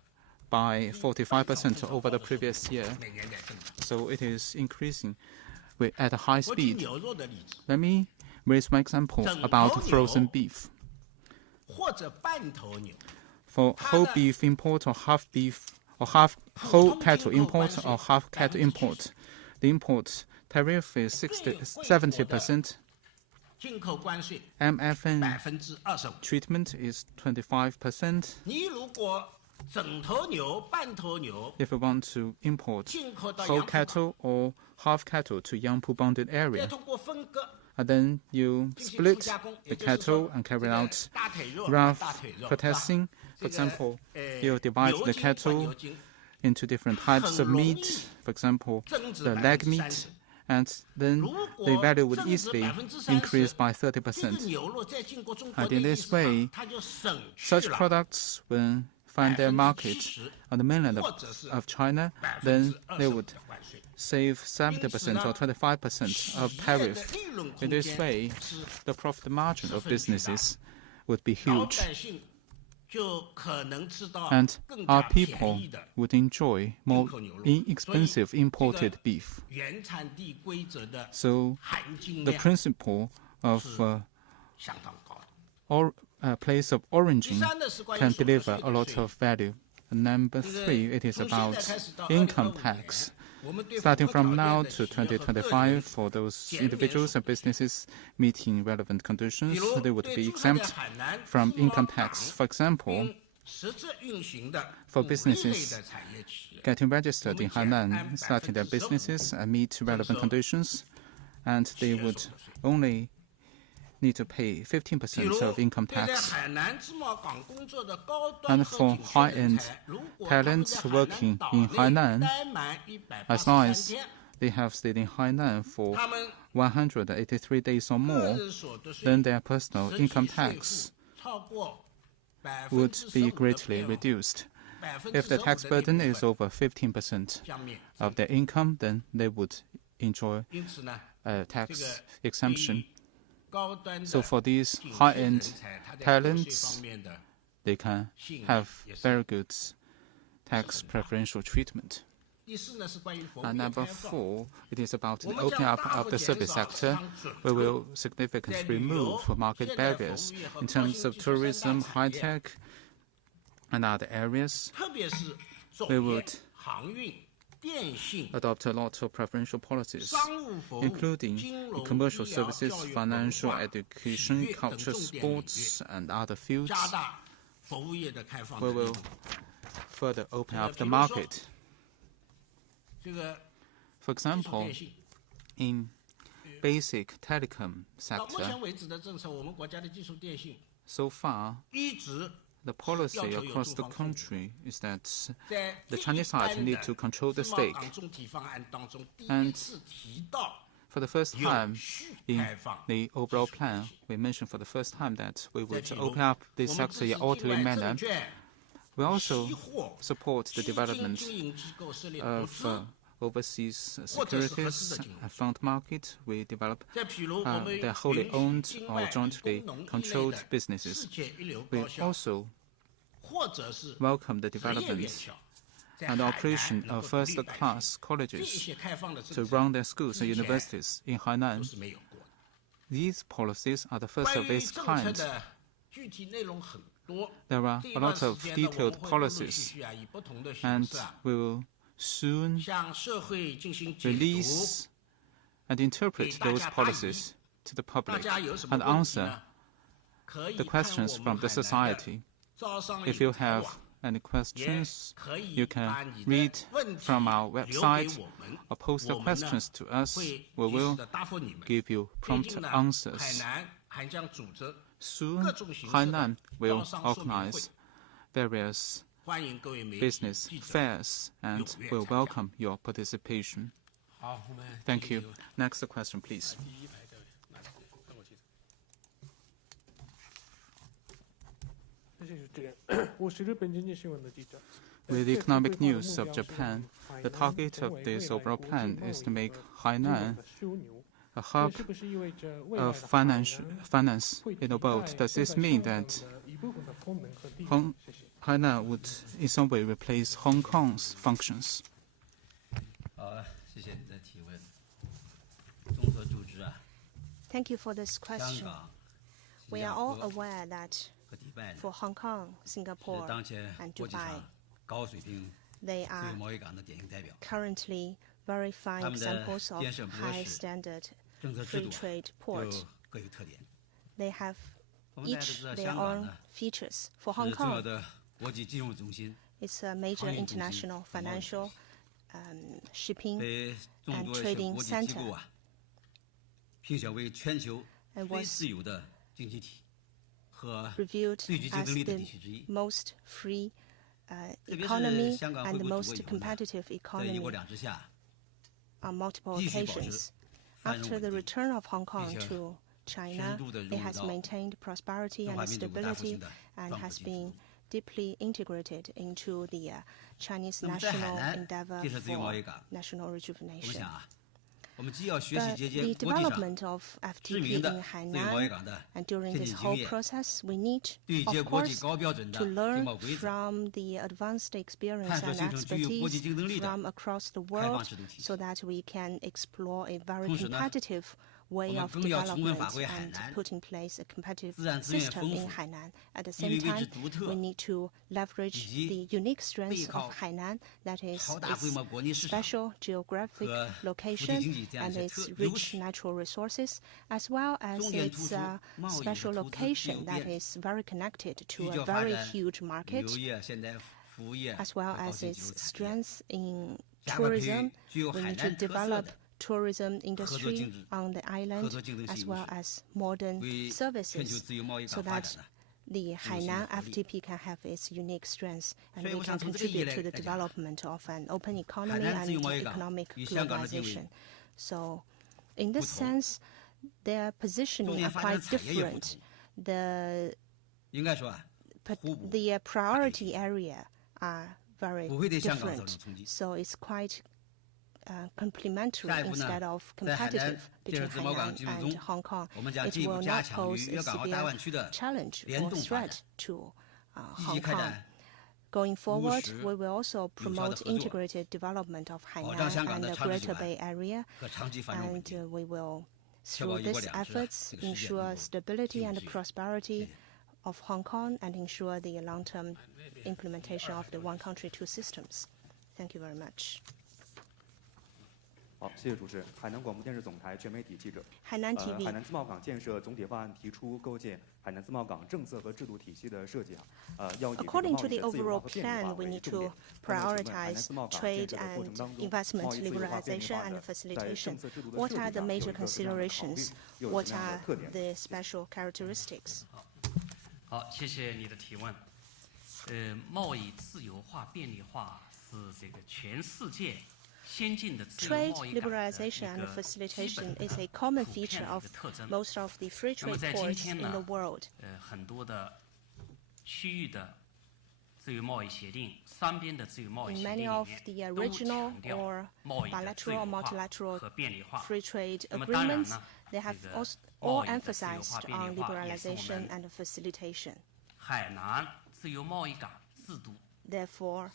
by 45% over the previous year. So it is increasing at a high speed. Let me raise my example about frozen beef. For whole beef import or half beef, or half whole cattle import or half cattle import, the import tariff is 70%. MFN treatment is 25%. If you want to import whole cattle or half cattle to Yangpu bonded area, then you split the cattle and carry out rough processing. For example, you divide the cattle into different types of meat, for example, the leg meat, and then the value would easily increase by 30%. And in this way, such products, when find their market on the mainland of China, then they would save 70% or 25% of tariff. In this way, the profit margin of businesses would be huge, and our people would enjoy more inexpensive imported beef. So the principle of place of origin can deliver a lot of value. Number 3, it is about income tax. Starting from now to 2025, for those individuals and businesses meeting relevant conditions, they would be exempt from income tax. For example, for businesses getting registered in Hainan, starting their businesses and meet relevant conditions, and they would only need to pay 15% of income tax. And for high-end talents working in Hainan, as long as they have stayed in Hainan for 183 days or more, then their personal income tax would be greatly reduced. If the tax burden is over 15% of their income, then they would enjoy a tax exemption. So for these high-end talents, they can have very good tax preferential treatment. And number 4, it is about the opening up of the service sector. We will significantly remove market barriers in terms of tourism, high-tech, and other areas. We would adopt a lot of preferential policies, including commercial services, financial, education, culture, sports, and other fields. We will further open up the market. For example, in basic telecom sector, so far, the policy across the country is that the Chinese side need to control the stake. And for the first time in the overall plan, we mentioned for the first time that we would open up this sector in an orderly manner. We also support the development of overseas securities fund market. We develop their wholly owned or jointly controlled businesses. We also welcome the development and operation of first-class colleges to run their schools and universities in Hainan. These policies are the first of its kind. There are a lot of detailed policies, and we will soon release and interpret those policies to the public and answer the questions from the society. If you have any questions, you can read from our website or post the questions to us. We will give you prompt answers. Soon, Hainan will organize various business fairs and will welcome your participation. Thank you. Next question, please. With the economic news of Japan, the target of this overall plan is to make Hainan a hub of finance in the world. Does this mean that Hainan would in some way replace Hong Kong's functions? Thank you for this question. We are all aware that for Hong Kong, Singapore, and Dubai, they are currently very fine examples of high-standard free trade port. They have each their own features. For Hong Kong, it's a major international financial shipping and trading center, and was reviewed as the most free economy and the most competitive economy on multiple occasions. After the return of Hong Kong to China, it has maintained prosperity and stability and has been deeply integrated into the Chinese national endeavor for national rejuvenation. But the development of FTP in Hainan, and during this whole process, we need, of course, to learn from the advanced experience and expertise from across the world so that we can explore a very competitive way of development and put in place a competitive system in Hainan. At the same time, we need to leverage the unique strengths of Hainan, that is its special geographic location and its rich natural resources, as well as its special location that is very connected to a very huge market, as well as its strengths in tourism. We need to develop tourism industry on the island, as well as modern services, so that the Hainan FTP can have its unique strengths, and we can contribute to the development of an open economy and economic globalization. So, in this sense, their positioning are quite different. The priority area are very different. So it's quite complementary instead of competitive between Hainan and Hong Kong. It will not pose a severe challenge or threat to Hong Kong. Going forward, we will also promote integrated development of Hainan and the Greater Bay Area, and we will, through these efforts, ensure stability and prosperity of Hong Kong and ensure the long-term implementation of the one country, two systems. Thank you very much. 好，谢谢主持人。海南广播电视总台全媒体记者。Hainan TV。海南自贸港建设总体方案提出构建海南自贸港政策和制度体系的设计要以 According to the overall plan, we need to prioritize trade and investment liberalization and facilitation. What are the major considerations? What are the special characteristics? 好，谢谢你的提问。贸易自由化、便利化是这个全世界 Trade liberalization and facilitation is a common feature of most of the free trade ports in the world. 很多的区域的自由贸易协定、三边的自由贸易协定里面都强调贸易的自由化和便利化。 free trade agreements, they have all emphasized on liberalization and facilitation. 海南自由贸易港制度 Therefore,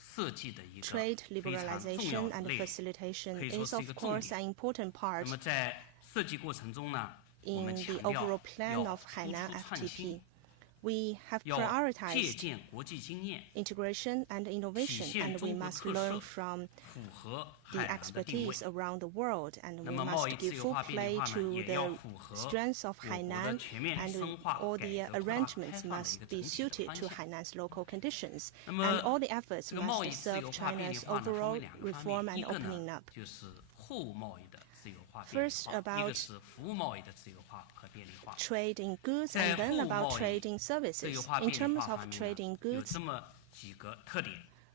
trade liberalization and facilitation is, of course, an important part in the overall plan of Hainan FTP. We have prioritized integration and innovation, and we must learn from the expertise around the world, and we must give full play to the strengths of Hainan, and all the arrangements must be suited to Hainan's local conditions, and all the efforts must serve China's overall reform and opening up. First, about trade in goods, and then about trade in services. In terms of trade in goods,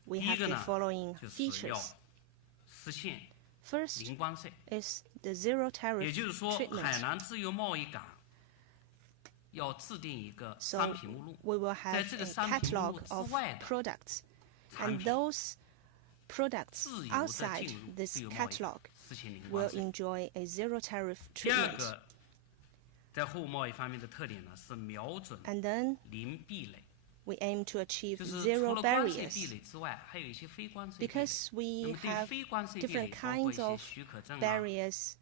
we have the following features. First is the zero tariff treatment. So we will have a catalog of products, and those products outside this catalog will enjoy a zero tariff treatment. And then we aim to achieve zero barriers. Because we have different kinds of barriers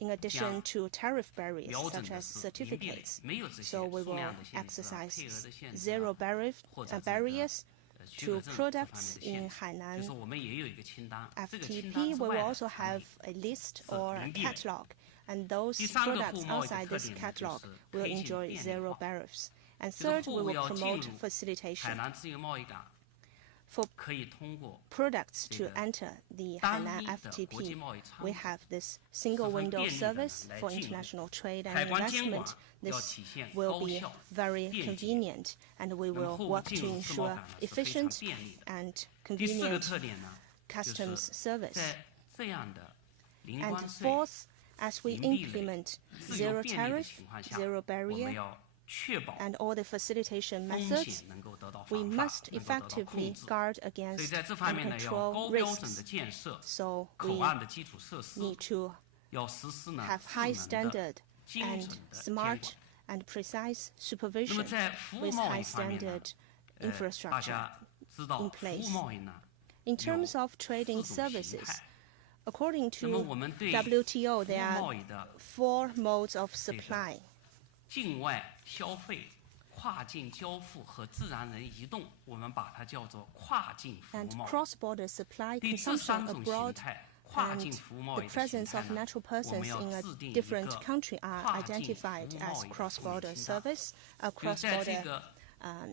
in addition to tariff barriers, such as certificates. So we will exercise zero barriers to products in Hainan FTP. We will also have a list or a catalog, and those products outside this catalog will enjoy zero barriers. And third, we will promote facilitation. For products to enter the Hainan FTP, we have this single window service for international trade and investment. This will be very convenient, and we will work to ensure efficient and convenient customs service. And fourth, as we implement zero tariff, zero barrier, and all the facilitation methods, we must effectively guard against and control risks. So we need to have high standard and smart and precise supervision with high standard infrastructure in place. In terms of trading services, According to WTO, there are 4 modes of supply. 境外消费、跨境交付和自然人移动，我们把它叫做跨境服务 And 贸易。 cross-border supply, 第这 consumption 3种 abroad, 形态，跨境 and 服务贸 the 易的形 presence 态 of 呢， natural 我 persons 们要 in a 制定一 different 个 country are 跨境服 identified 务 as 贸易的负面 cross-border 清单。 service, a 就在这 cross-border 个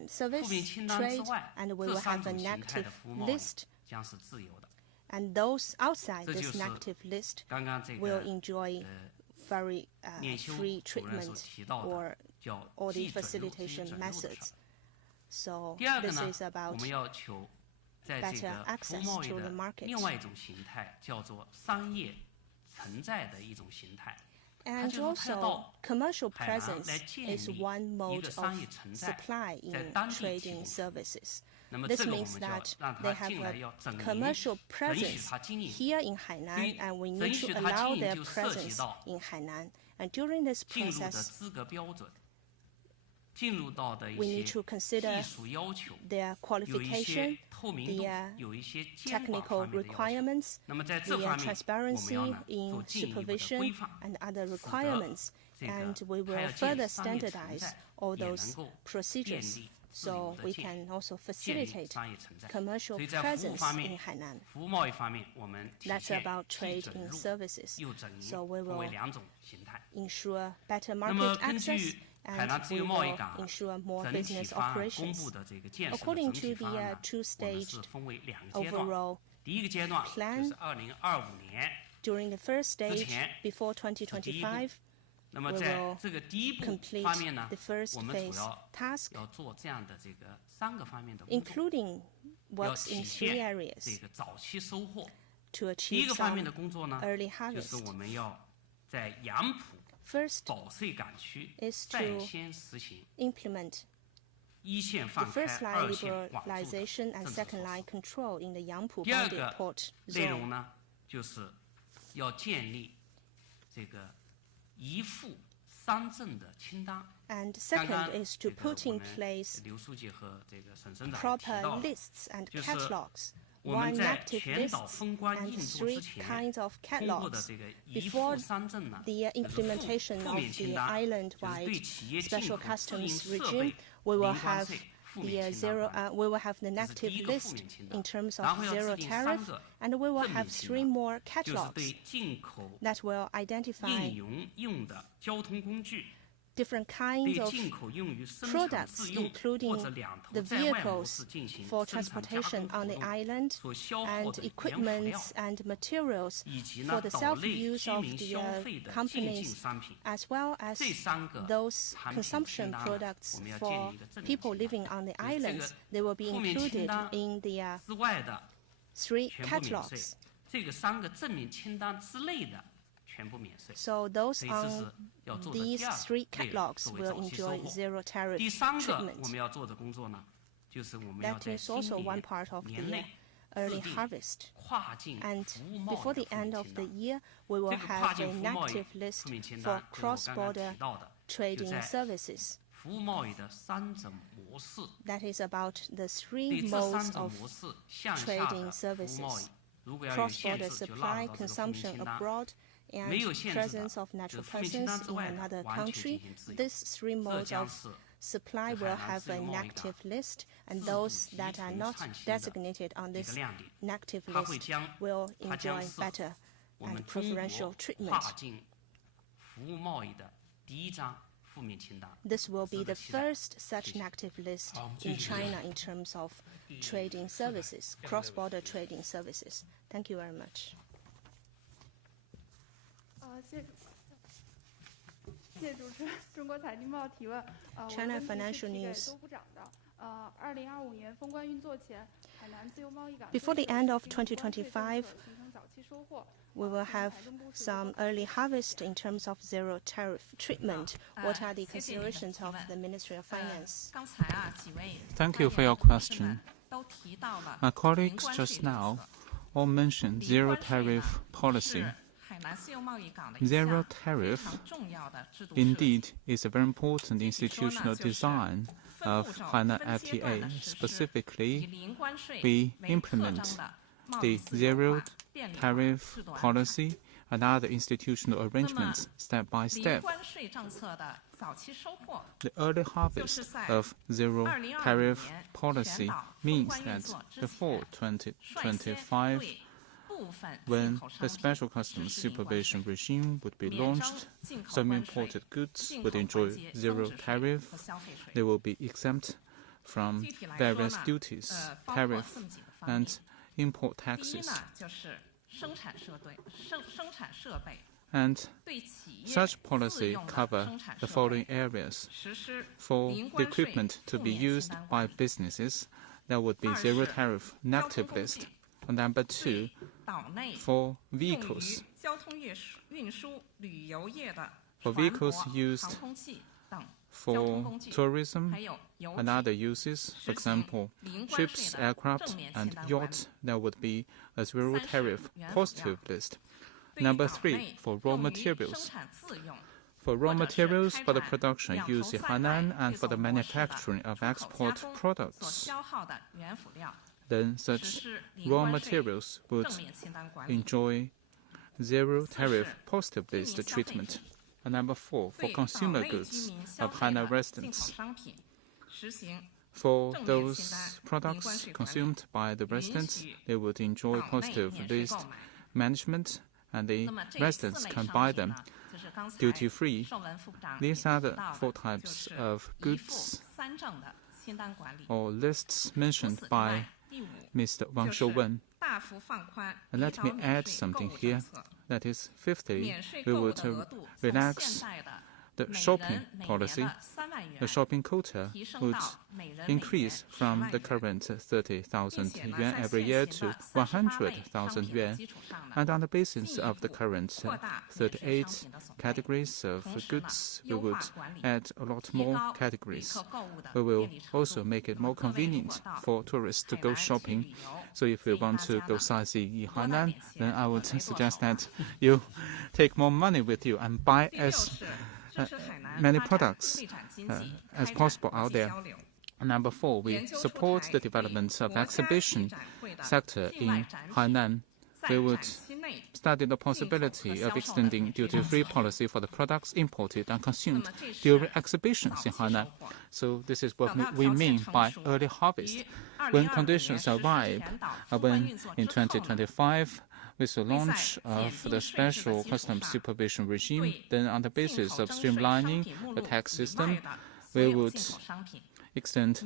service, 负面清单之 trade, 外， and we 这 will 3 have 种 a 形态 negative 的服务贸易 list, 将是自由的。 and those outside 这就 this 是 negative list 刚刚这 will 个 enjoy very 念修 free 主任所 treatment 提到 or 的叫 all the 既准入非 facilitation 准入的事 methods. 儿。 So 第二个 this 呢 is，我 about 们要求在这 better 个服务 access 贸易 to the 的 market. 另外一种形态叫做商业承载的一种形态。 And 就是它要 also, 到 commercial 海南 presence 来建 is 立 one 一 mode 个 of 商业承载， supply 在 in 当地提 trading 供服务。 services. 那么 This 这个我 means 们就要 that 让 they 它 have 进来 a 要整营， commercial 允许 presence 它经营。 here in 所以 Hainan, and we 允 need 许 to 它 allow 经营 their 就涉及 presence 到 in Hainan. And during this 进入的 process, 资格标准，进入到的 we 一 need 些 to consider 技术要求， their 有一些 qualification, 透明度 the，有一些监管 technical 方面的要求。 requirements, 那么在这 the 方面，我们 transparency 要呢 in 做进一步的 supervision 规范， and other 使得 requirements, 这个 and we 它 will 要建立 further 商业承 standardize 载， all 也 those 能够便 procedures 利自由 so 的 we 建 can also 建立 facilitate 商业承载。 commercial 所以在服务 presence 方 in 面， Hainan. 服务贸易方面，我们体 That's 现 about 既 trade 准 in 入 services. 又整营， So we 分为 will 2种形态。 ensure better 那么 market 根 access, 据海南 and 自 we 由贸易 will 港 ensure more 整体 business 方案公 operations. 布的这个建设的 According 整体 to 方 the 案呢，我们 two-staged 是分为2个阶段。 overall 第一个阶段 plan 就是2025年， during the first stage 前 before 是第一步。 2025. 那么 we 在 will 这个第一步 complete 方面呢 the first， 我们 phase 主要 task, 要做这样的这个3个方面的工作， including 要 works 体 in 3现这 areas 个早期收获。 to 第一 achieve 个方面 some 的工作呢， early 就是 harvest. 我们要在杨浦 First 保税港区 is 率 to 先实行 implement 一线 the 放开， first 二 line 线管住的 liberalization 政 and 策 second 措施 line。control in the Yangpu 第二 bounded 个 port 内容 zone. 呢，就是要建立这个一副3证的清单。 And 刚刚 second is 这 to 个 put 我 in 们 place 刘书记和这个沈省长也提 proper 到了， lists and 就是 catalogs, 我们 one 在 active 全岛 lists 封关 and 运作 3之前 kinds of 通过的 catalogs. 这个一副Before 3证呢， the 就是 implementation 负 of 面清 the 单，就是对 island-wide 企业进 special 口自营 customs 设 regime, 备 we will 零关 have 税负 the 面清单 zero. 法案。 We will have the 这是第 negative 一个负 list 面清 in 单， terms 然 of 后要 zero 制定 tariff, 3个 and we will 正 have 面清 3 more 单，就是 catalogs 对进口 that will identify 应用的交通工具。 different 对 kinds of 进口用于生产 products, 自用或 including 者两头 the 在外模 vehicles 式进行 for 生产加 transportation 工 on 活 the 动 island 所消耗 and 的原辅 equipment 料， and materials 以及 for 呢 the 岛内 self-use 居 of 民 the 消费的进境 companies, 商品。 as well as 这3个 those 产品 consumption 清单呢， products 我们要建 for 立一个正面 people 清 living 单， on the 就是这 islands. 个 They will be 负面清 included 单 in the 之外的 3全部免税 catalogs. 这个3个正面清单之内的全部免税。 So those 所以这是 on 要做的 these 第二 3类 catalogs 作为 will 早期收 enjoy 获。 zero tariff 第3个我 treatment. 们要做的工作呢，就是我们要 That 在 is also 今 one part of 年 the 内 early 制定 harvest. 跨境 And 服务贸 before 易 the 的负 end 面 of 清 the 单。 year, we will 这个跨 have 境 an 服务贸易 active list 负面清 for 单，就是我刚刚 cross-border 提到的，就 trading 在 services. 服务贸易的3种模式。 That is about the 对 3这 modes 3种 of 模式向下 trading 的服务贸易 services: 如果要有限 cross-border 制，就 supply, 纳入到这个负面 consumption 清单。 abroad, 没 and 有限制的， presence of 就 natural 是负面清单 persons 之 in 外的 another 完全 country. 进行自由。 These 3这 modes 将 of 是 supply 这 will 海南 have 自由 an 贸易港 active list, and 自主 those 提 that are 出 not 创新的 designated on 一 this 个亮点。 inactive 它会 list 将 will 它将 enjoy 是 better 我们 and 中 preferential 国 treatment. 跨境服务贸易的第1张负面清单。 This will be 值 the 得期待。 first such 谢谢。 an active list 好， in 继续。 China in terms of trading services, cross-border trading services. Thank you very much. 谢谢主持人。中国财经报提问，我的 China 问题是 Financial 提给 News. 周部长的。2025年封关运作前，海南自由贸易港 Before the end of 2025, 形成早期收获。 we will have some early harvest in terms of zero tariff treatment. What are the considerations of the Ministry of Finance? Thank you for your question. My colleagues just now all mentioned zero tariff policy. Zero tariff indeed is a very important institutional design of Hainan FTA. Specifically, we implement the zero tariff policy and other institutional arrangements step by step. The early harvest of zero tariff policy means that before 2025, when the special customs supervision regime would be launched, some imported goods would enjoy zero tariff. They will be exempt from various duties, tariff, and import taxes. And such policy cover the following areas. For the equipment to be used by businesses, there would be zero tariff negative list. And number 2, for vehicles. For vehicles used for tourism and other uses, for example, ships, aircraft, and yachts, there would be a zero tariff positive list. Number 3, for raw materials. For raw materials for the production used in Hainan and for the manufacturing of export products, then such raw materials would enjoy zero tariff positive list treatment. And number 4, for consumer goods of Hainan residents. For those products consumed by the residents, they would enjoy positive list management, and the residents can buy them duty-free. These are the 4 types of goods or lists mentioned by Mr. Wang Shouwen. And let me add something here. That is, fifthly, we would relax the shopping policy. The shopping quota would increase from the current 30,000 yuan every year to 100,000 yuan. And on the basis of the current 38 categories of goods, we would add a lot more categories. We will also make it more convenient for tourists to go shopping. So if you want to go sightseeing in Hainan, then I would suggest that you take more money with you and buy as many products as possible out there. Number 4, we support the development of exhibition sector in Hainan. We would study the possibility of extending duty-free policy for the products imported and consumed during exhibitions in Hainan. So this is what we mean by early harvest. When conditions are ripe, when in 2025, with the launch of the special customs supervision regime, then on the basis of streamlining the tax system, we would extend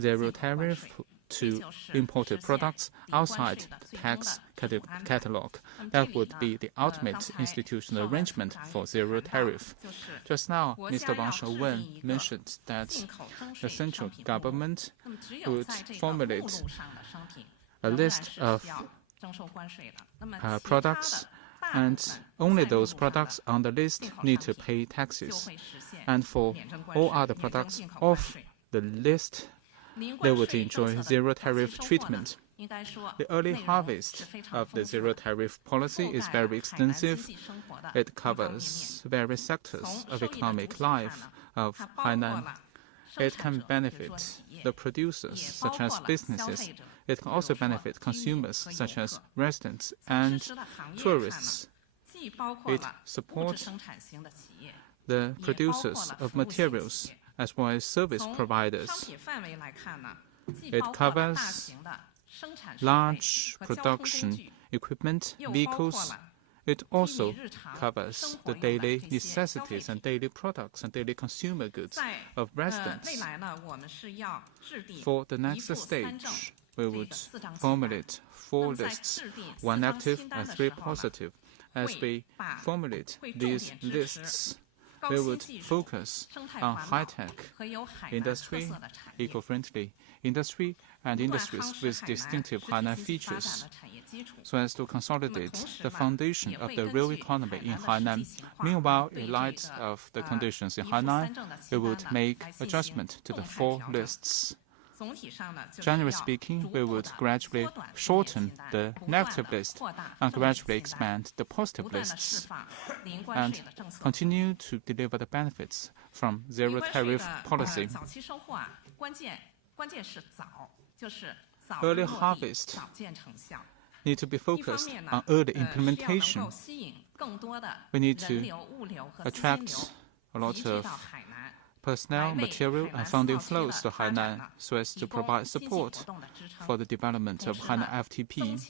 zero tariff to imported products outside the tax catalog. That would be the ultimate institutional arrangement for zero tariff. Just now, Mr. Wang Shouwen mentioned that the central government would formulate a list of products, and only those products on the list need to pay taxes. And for all other products off the list, they would enjoy zero tariff treatment. The early harvest of the zero tariff policy is very extensive. It covers various sectors of economic life of Hainan. It can benefit the producers, such as businesses. It can also benefit consumers, such as residents and tourists. It supports the producers of materials as well as service providers. It covers large production equipment, vehicles. It also covers the daily necessities and daily products and daily consumer goods of residents. For the next stage, we would formulate 4 lists, 1 negative and 3 positive. As we formulate these lists, we would focus on high-tech industry, eco-friendly industry, and industries with distinctive Hainan features, so as to consolidate the foundation of the real economy in Hainan. Meanwhile, in light of the conditions in Hainan, we would make adjustment to the 4 lists. Generally speaking, we would gradually shorten the negative list and gradually expand the positive lists, and continue to deliver the benefits from zero tariff policy. Early harvest need to be focused on early implementation. We need to attract a lot of personnel, material, and funding flows to Hainan so as to provide support for the development of Hainan FTP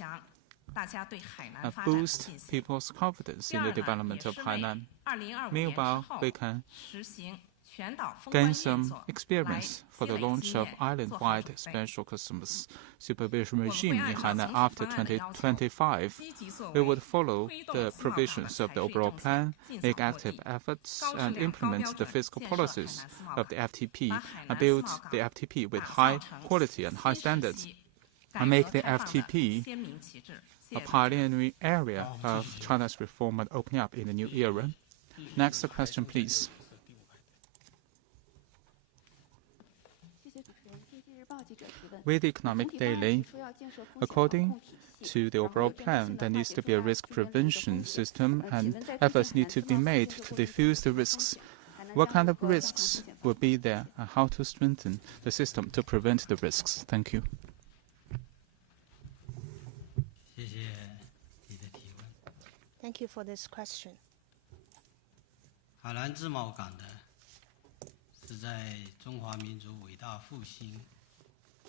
and boost people's confidence in the development of Hainan. Meanwhile, we can gain some experience for the launch of island-wide special customs supervision regime in Hainan after 2025. We would follow the provisions of the overall plan, make active efforts, and implement the fiscal policies of the FTP, and build the FTP with high quality and high standards, and make the FTP a pioneering area of China's reform and opening up in the new era. Next question, please. With the Economic Daily, according to the overall plan, there needs to be a risk prevention system and efforts need to be made to diffuse the risks. What kind of risks will be there and how to strengthen the system to prevent the risks? Thank you. Thank you for this question. 海南自贸港的是在中华民族伟大复兴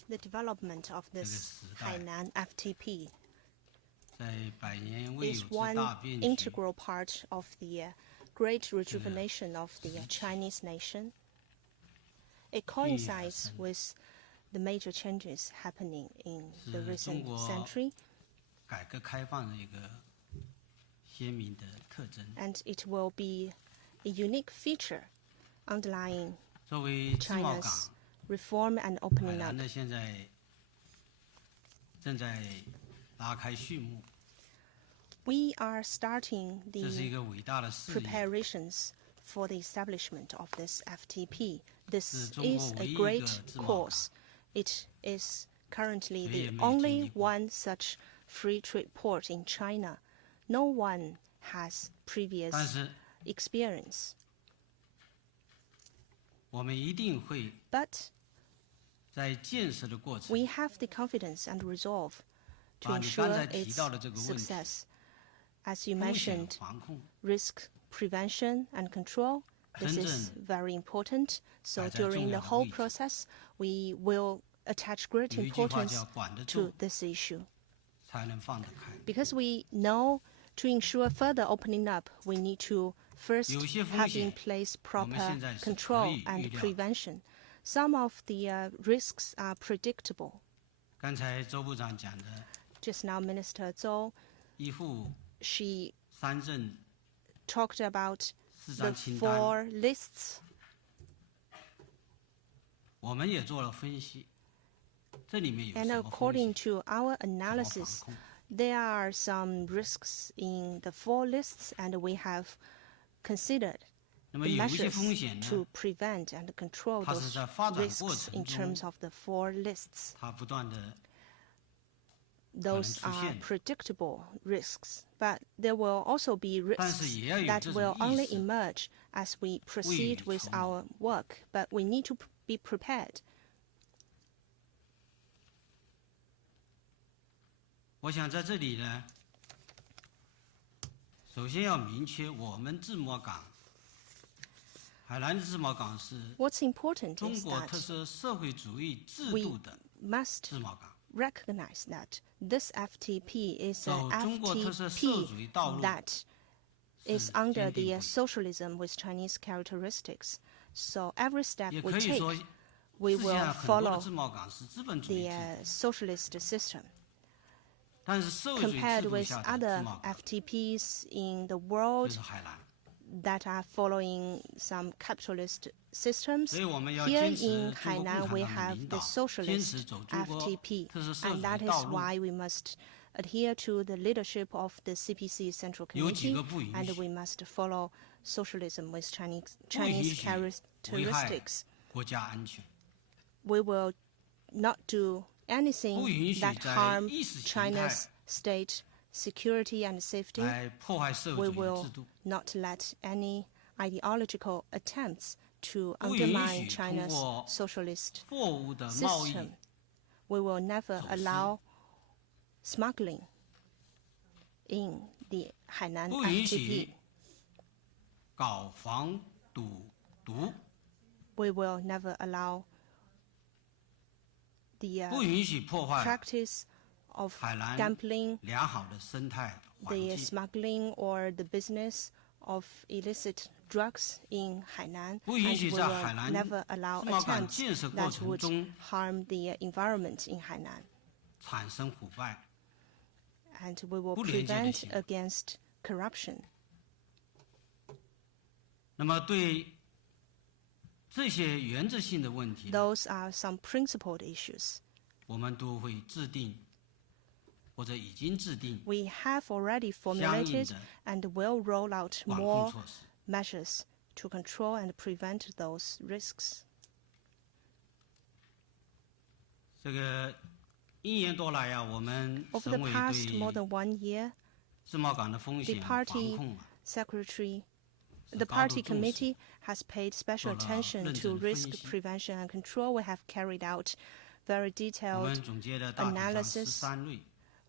The development of this Hainan FTP is one integral part of the great rejuvenation of the Chinese nation. It coincides with the major changes happening in the recent century. And it will be a unique feature underlying China's reform and opening up. We are starting the preparations for the establishment of this FTP. This is a great cause. It is currently the only one such free trade port in China. No one has previous experience. But we have the confidence and resolve to ensure its success. As you mentioned, risk prevention and control, this is very important. So during the whole process, we will attach great importance to this issue. Because we know to ensure further opening up, we need to first have in place proper control and prevention. Some of the risks are predictable. Just now, Minister Zhou, she talked about the 4 lists. And according to our analysis, there are some risks in the 4 lists, and we have considered the measures to prevent and control those risks in terms of the 4 lists. Those are predictable risks, but there will also be risks that will only emerge as we proceed with our work, but we need to be prepared. 我想在这里呢，首先要明确我们自贸港，海南自贸港是中国特色社会主义制度的自贸港。Recognize that this FTP is an FTP that is under the socialism with Chinese characteristics. So every step we take, we will follow the socialist system. Compared with other FTPs in the world that are following some capitalist systems, here in Hainan we have the socialist FTP, and that is why we must adhere to the leadership of the CPC Central Committee, and we must follow socialism with Chinese characteristics. We will not do anything that harms China's state security and safety. We will not let any ideological attempts to undermine China's socialist system. We will never allow smuggling in the Hainan 不允 FTP. 许搞房赌毒， We will never allow the 不允许破坏 practice of 海南 gambling, 良好的生态环 the 境。 smuggling or the business of illicit drugs in Hainan, 不 and 允 we 许在海 will 南 never allow 自贸港 attempts 建设过 that 程 would 中 harm the environment in Hainan. 产生腐败。 And we will 不廉洁的 prevent 行为。 against corruption. 那么对这些原则性的问题， Those are some principled issues. 我们都会制定或者已经制定 We have already 相应 formulated 的 and will roll out 管控 more 措施。 measures to control and prevent those risks. 这个1年多来呀，我们 Over 省 the 委 past more 对 than 1 year, 自贸港的风 the 险防 party 控啊， secretary, 是 the 高度 party 重视。 committee has paid special 做了 attention 认 to 真的分 risk 析。 prevention and control. We have carried out very 我 detailed 们总结了大体上 analysis. 13类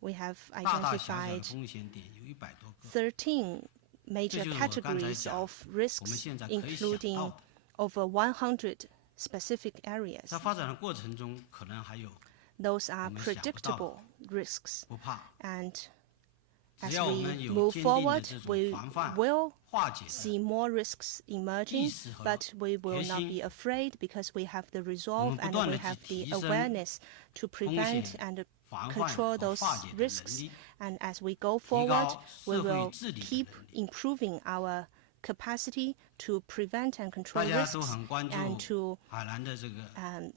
We have 大大小小的 identified 风险点，有100多个。 13 major 这就是我刚才 categories 讲， of 我们 risks, 现在可以想到 including 的。 over 100 specific areas. 在发展的过程中，可能还有 Those are 我们想不到的。 predictable risks. 不怕， And 只 as 要我 we 们有 move 坚定的 forward, 这 we 种防范 will 化解的 see more risks emerging, 意识和 but we will not 决心。 be afraid because we have the resolve 我们不 and 断 we 地 have 去 the 提升 awareness to 风 prevent 险 and 防范 control 和 those 化解的能 risks. 力， And as we go 提 forward, 高 we 社会 will 治理的 keep 能力。 improving our capacity to prevent and 大 control 家都 risks 很关 and 注 to 海南的这个 and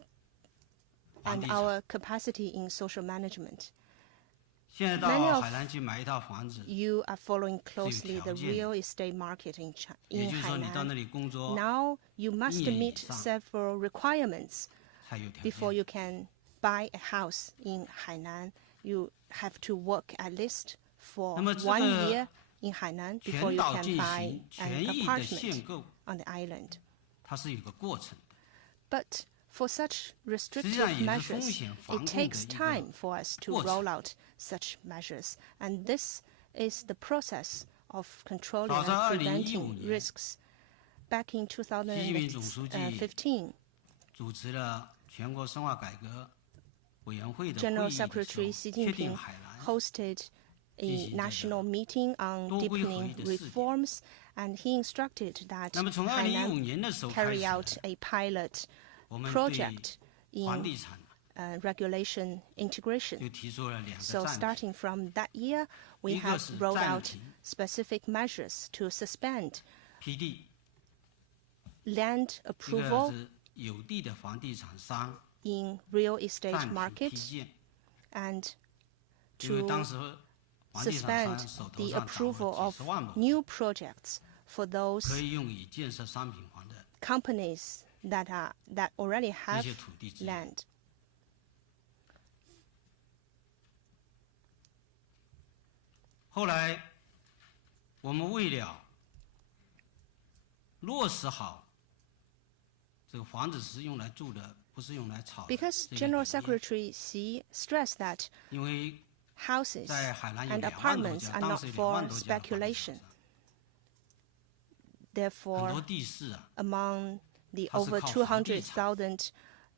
房 and 地产。 our capacity in social management. 现在 Many 到 of 海南去买一套房子， You are following closely the 条件的。 real estate market in 也 in 就是说你到那 Hainan. 里工作 Now you must 1年以 meet 上 several requirements 才有条 before 件。 you can buy a house in Hainan. You have to work at least for 那么这 1个 year in Hainan before 全 you 岛 can 进 buy 行 an 权益的 apartment 限购， on the island. 它是有个过程的。 But for such 实际上 restrictive 也是风 measures, 险防 it 控的 takes 一个 time for us to 过程。 roll out such measures. And this is the process of controlling 早在 and 2015 preventing 年 risks. Back in 习近平总书记 2015, 主持了全国深化改革委员会的会 General 议的时候， Secretary Xi 确 Jinping 定海南 hosted a national meeting on 多规合 deepening 一的试点。 reforms, and he instructed that 那么从2015 Hainan 年的时候开 carry 始， out a pilot 我们对 project 房 in 地产 regulation integration. 就提出了2 So 个暂停。 starting from that year, we 一个 have 是 rolled 暂 out 停 specific measures to suspend 批地， land 一个 approval 是有地的房地产商 in real estate 暂停批 market 建， and 因为 to 当时房地产 suspend 商手头 the 上掌 approval 握 of 几10万亩， new projects for 可 those 以用以建设商品房的 companies that already 这 have 些土地资源。 land. 后来，我们为了落实好这个房子是用来住的，不是用来炒的 Because 这个 General 理念， Secretary Xi stressed that 因为 houses 在海南有 and 2万多 apartments 家， are 当 not 时有2 for 万多家的房地产 speculation. 商，很 Therefore, 多地势啊， among the 它是 over 靠房地产 200,000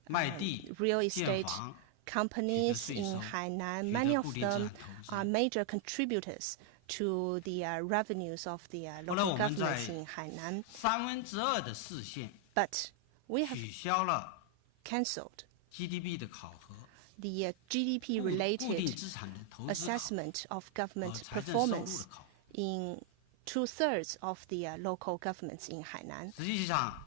卖地、 real 建 estate 房， companies 税 in 收 Hainan, 取 many 得 of 固定资 them 产投 are 资。 major contributors to the revenues of the 后来 local 我们 governments 在 in Hainan. 2/3的市县 But we have 取消了 cancelled GDP 的考核， the 固定 GDP-related 资产的投资考 assessment of 和 government 财政收入 performance 的考核。 in 2/3 of the local governments in Hainan, 实际上，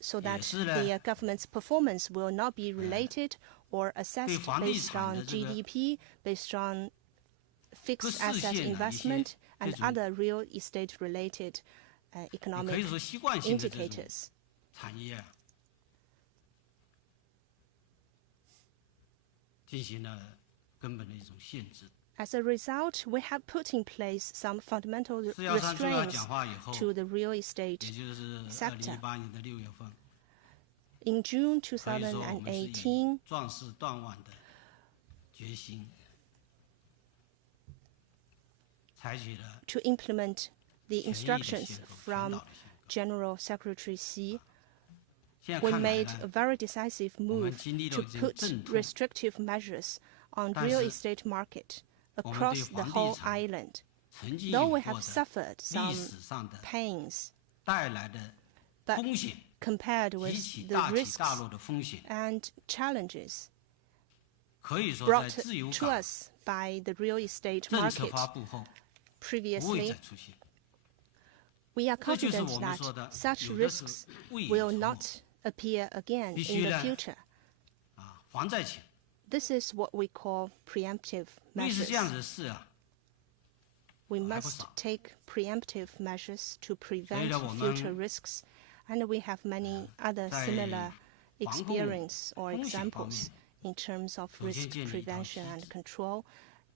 so that 也是呢， the government's performance will not be related or assessed 房地 based 产的 on 这个 GDP, based on 各 fixed 市 asset 县的一些 investment 这 and 种 other real estate-related 也可 economic 以说习惯性的这种 indicators. 产业啊，进行了根本的一种限制。 As a result, we have put in place some fundamental 4.13重要 restraints 讲话以后， to the real estate 也就是sector. 2018年的6月份， In June 可以说我们是以2018, 壮士断腕的决心， to implement the instructions from General Secretary Xi, we made a very decisive move to put restrictive measures on real estate market across the whole island. Though we have suffered some pains, but compared with the risks and challenges brought to us by the real estate market previously, we are confident that such risks will not appear again in the future. This is what we call preemptive measures. We must take preemptive measures to prevent future risks, and we have many other similar experience or examples in terms of risk prevention and control.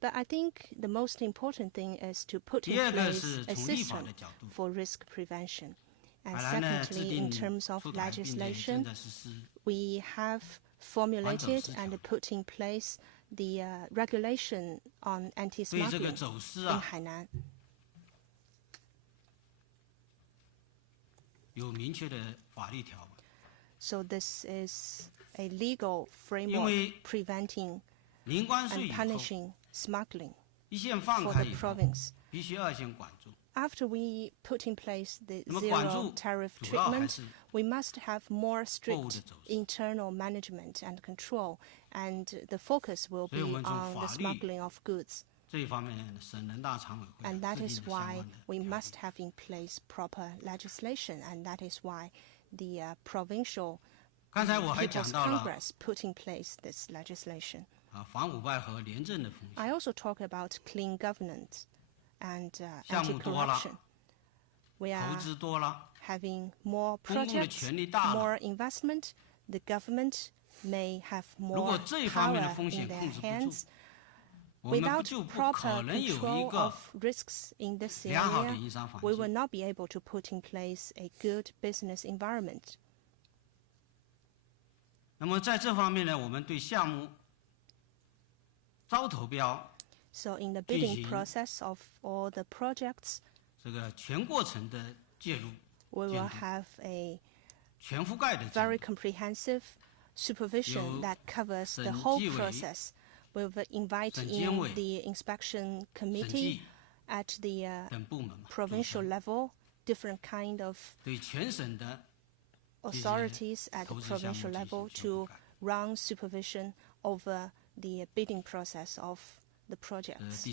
But I think the most important thing is to put in place a system for risk prevention. And secondly, in terms of legislation, we have formulated and put in place the regulation on anti-smuggling in Hainan. So this is a legal framework preventing and punishing smuggling for the province. After we put in place the zero tariff treatment, we must have more strict internal management and control, and the focus will be on the smuggling of goods. And that is why we must have in place proper legislation, and that is why the provincial People's Congress put in place this legislation. I also talk about clean governance and anti-corruption. We are having more projects, more investment. The government may have more power in their hands. Without proper control of risks in this area, we will not be able to put in place a good business environment. So in the bidding process of all the projects, we will have a very comprehensive supervision that covers the whole process. We will invite in the inspection committee at the provincial level, different kind of authorities at the provincial level to run supervision over the bidding process of the projects.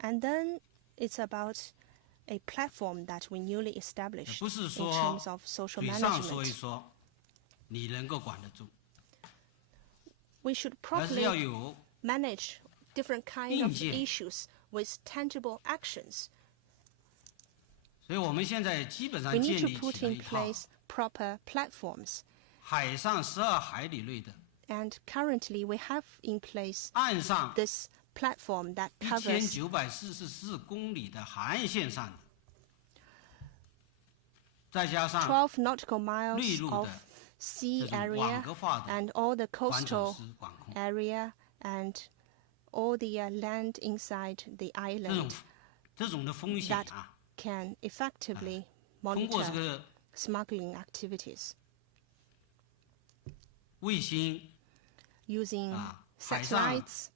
And then it's about a platform that we newly established in terms of social management. We should properly manage different kinds of issues with tangible actions. We need to put in place proper platforms. And currently we have in place this platform that covers 12 nautical miles of sea area and all the coastal area and all the land inside the island that can effectively monitor smuggling activities. Using satellites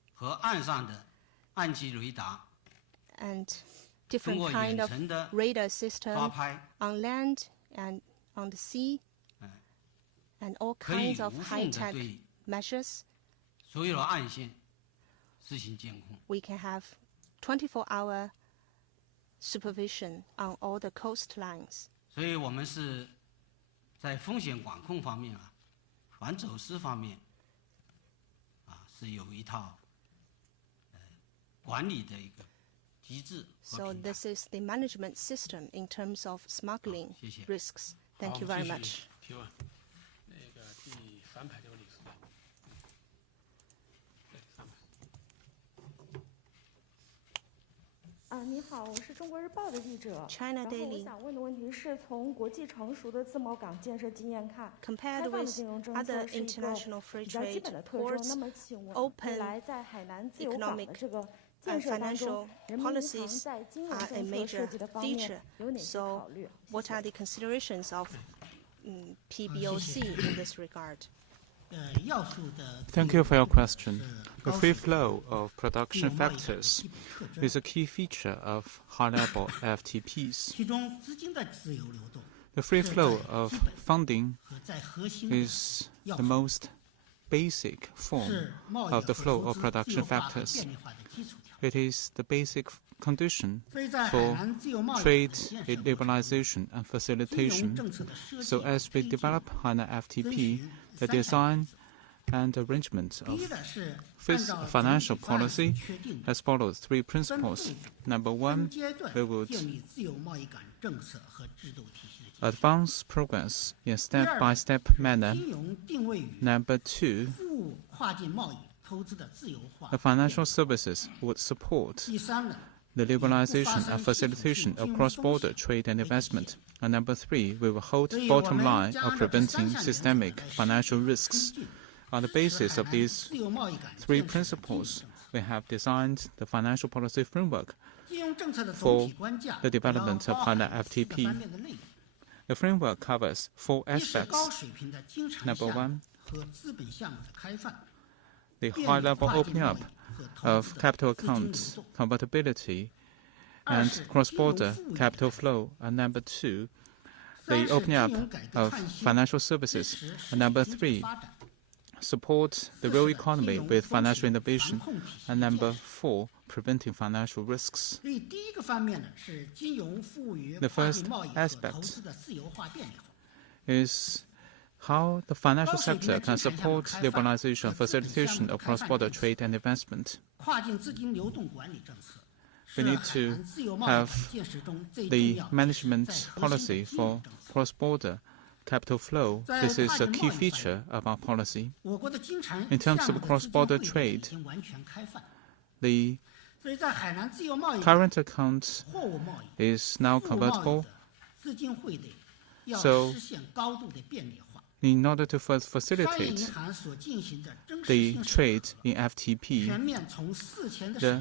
and different kind of radar system on land and on the sea, and all kinds of high-tech measures, we can have 24-hour supervision on all the coastlines. 所以我们是在风险管控方面反走私方面是有一套管理的一个机制和平台。 So this is the management system in terms of smuggling risks. Thank you very much. 提问，那个第3排这位理事长，对，3排。China Daily. Compared with other international free trade ports, open economic and financial policies are a major feature. So, what are the considerations of PBOC in this regard? Thank you for your question. The free flow of production factors is a key feature of high-level FTPs. The free flow of funding is the most basic form of the flow of production factors. It is the basic condition for trade liberalization and facilitation. So as we develop Hainan FTP, the design and arrangement of financial policy as follows 3 principles. Number 1, we would advance progress in a step-by-step manner. Number 2, the financial services would support the liberalization and facilitation of cross-border trade and investment. And number 3, we will hold the bottom line of preventing systemic financial risks. On the basis of these 3 principles, we have designed the financial policy framework for the development of Hainan FTP. The framework covers 4 aspects. Number 1, the high-level opening up of capital accounts, convertibility, and cross-border capital flow. And number 2, the opening up of financial services. And number 3, support the real economy with financial innovation. And number 4, preventing financial risks. The first aspect is how the financial sector can support liberalization and facilitation of cross-border trade and investment. We need to have the management policy for cross-border capital flow. This is a key feature of our policy. In terms of cross-border trade, the current account is now convertible. So, in order to facilitate the trade in FTP, the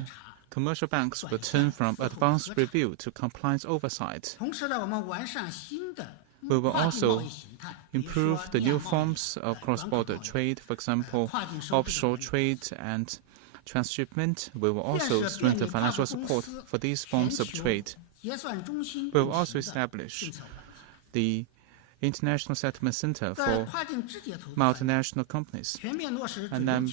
commercial banks will turn from advanced review to compliance oversight. We will also improve the new forms of cross-border trade, for example, offshore trade and transshipment. We will also strengthen financial support for these forms of trade. We will also establish the International Settlement Center for multinational companies. And then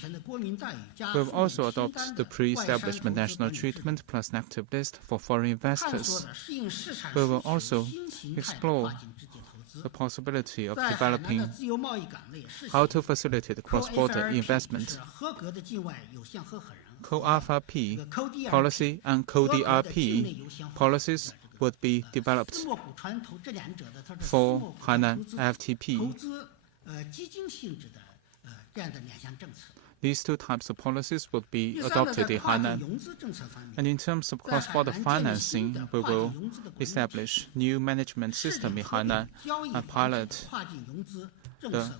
we will also adopt the pre-establishment national treatment plus an active list for foreign investors. We will also explore the possibility of developing how to facilitate cross-border investment. Co-RFP policy and co-DRP policies would be developed for Hainan FTP. These 2 types of policies would be adopted in Hainan. And in terms of cross-border financing, we will establish new management system in Hainan and pilot the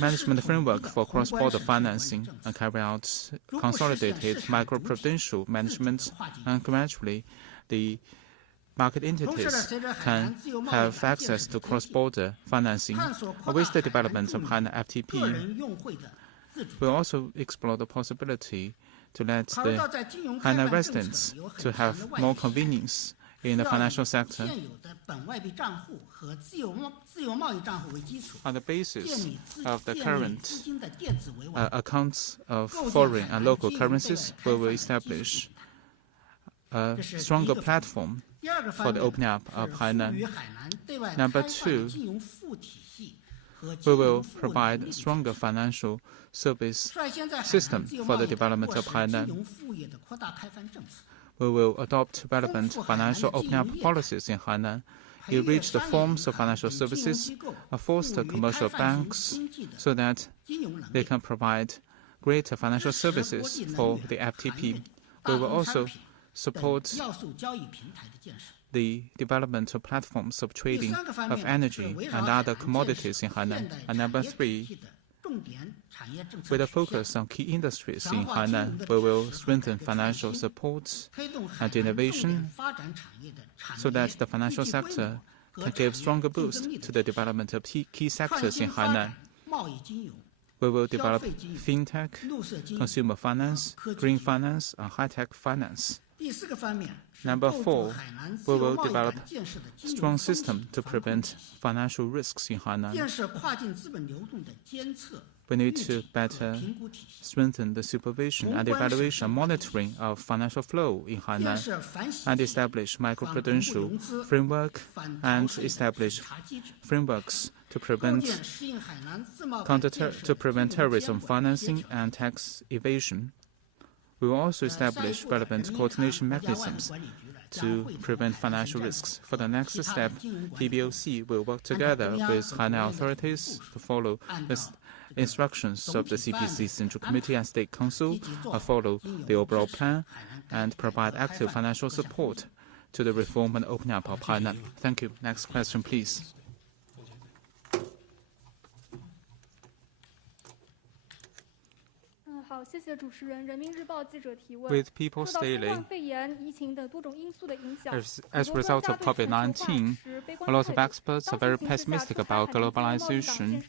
management framework for cross-border financing and carry out consolidated micro-prudential management, and gradually the market entities can have access to cross-border financing. With the development of Hainan FTP, we'll also explore the possibility to let the Hainan residents to have more convenience in the financial sector. On the basis of the current accounts of foreign and local currencies, we will establish a stronger platform for the opening up of Hainan. Number 2, we will provide stronger financial service system for the development of Hainan. We will adopt relevant financial opening up policies in Hainan, enrich the forms of financial services, and foster commercial banks so that they can provide greater financial services for the FTP. We will also support the development of platforms of trading of energy and other commodities in Hainan. And number 3, with a focus on key industries in Hainan, we will strengthen financial support and innovation so that the financial sector can give stronger boost to the development of key sectors in Hainan. We will develop fintech, consumer finance, green finance, and high-tech finance. Number 4, we will develop a strong system to prevent financial risks in Hainan. We need to better strengthen the supervision and evaluation and monitoring of financial flow in Hainan and establish microprudential framework and establish frameworks to prevent terrorism financing and tax evasion. We will also establish relevant coordination mechanisms to prevent financial risks. For the next step, PBOC will work together with Hainan authorities to follow the instructions of the CPC Central Committee and State Council, follow the overall plan, and provide active financial support to the reform and opening up of Hainan. Thank you. Next question, please. With People's Daily, as a result of COVID-19, a lot of experts are very pessimistic about globalization.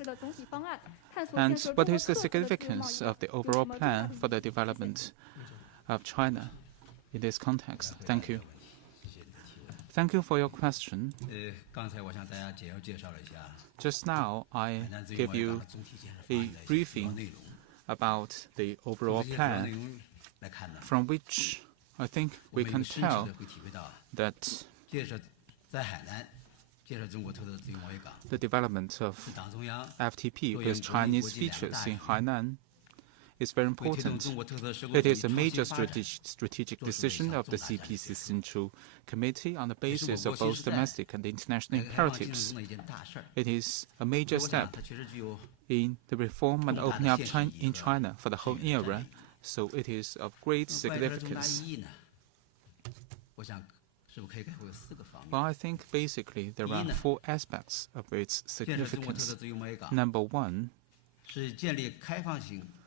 And what is the significance of the overall plan for the development of China in this context? Thank you. Thank you for your question. Just now, I gave you a briefing about the overall plan, from which I think we can tell that the development of FTP with Chinese features in Hainan is very important. It is a major strategic decision of the CPC Central Committee on the basis of both domestic and international imperatives. It is a major step in the reform and opening up in China for the whole era, so it is of great significance. Well, I think basically there are 4 aspects of its significance. Number 1,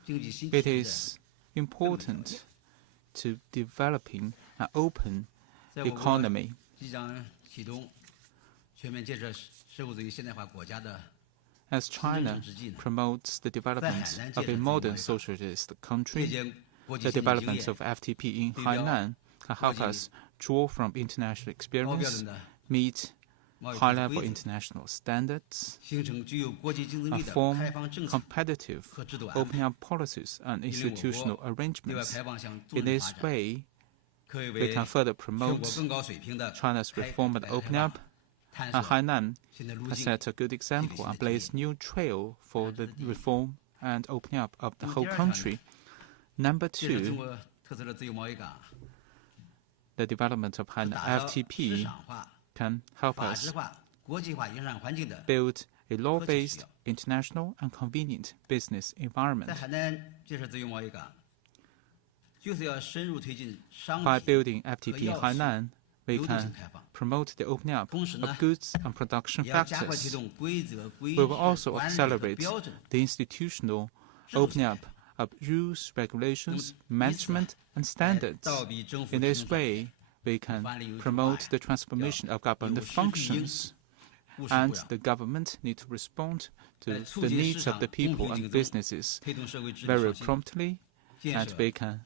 it is important to developing an open economy. As China promotes the development of a modern socialist country, the development of FTP in Hainan can help us draw from international experience, meet high-level international standards, and form competitive opening up policies and institutional arrangements. In this way, we can further promote China's reform and opening up, and Hainan has set a good example and blazed new trail for the reform and opening up of the whole country. Number 2, the development of Hainan FTP can help us build a law-based, international, and convenient business environment. By building FTP in Hainan, we can promote the opening up of goods and production factors. We will also accelerate the institutional opening up of rules, regulations, management, and standards. In this way, we can promote the transformation of government functions, and the government needs to respond to the needs of the people and businesses very promptly, and we can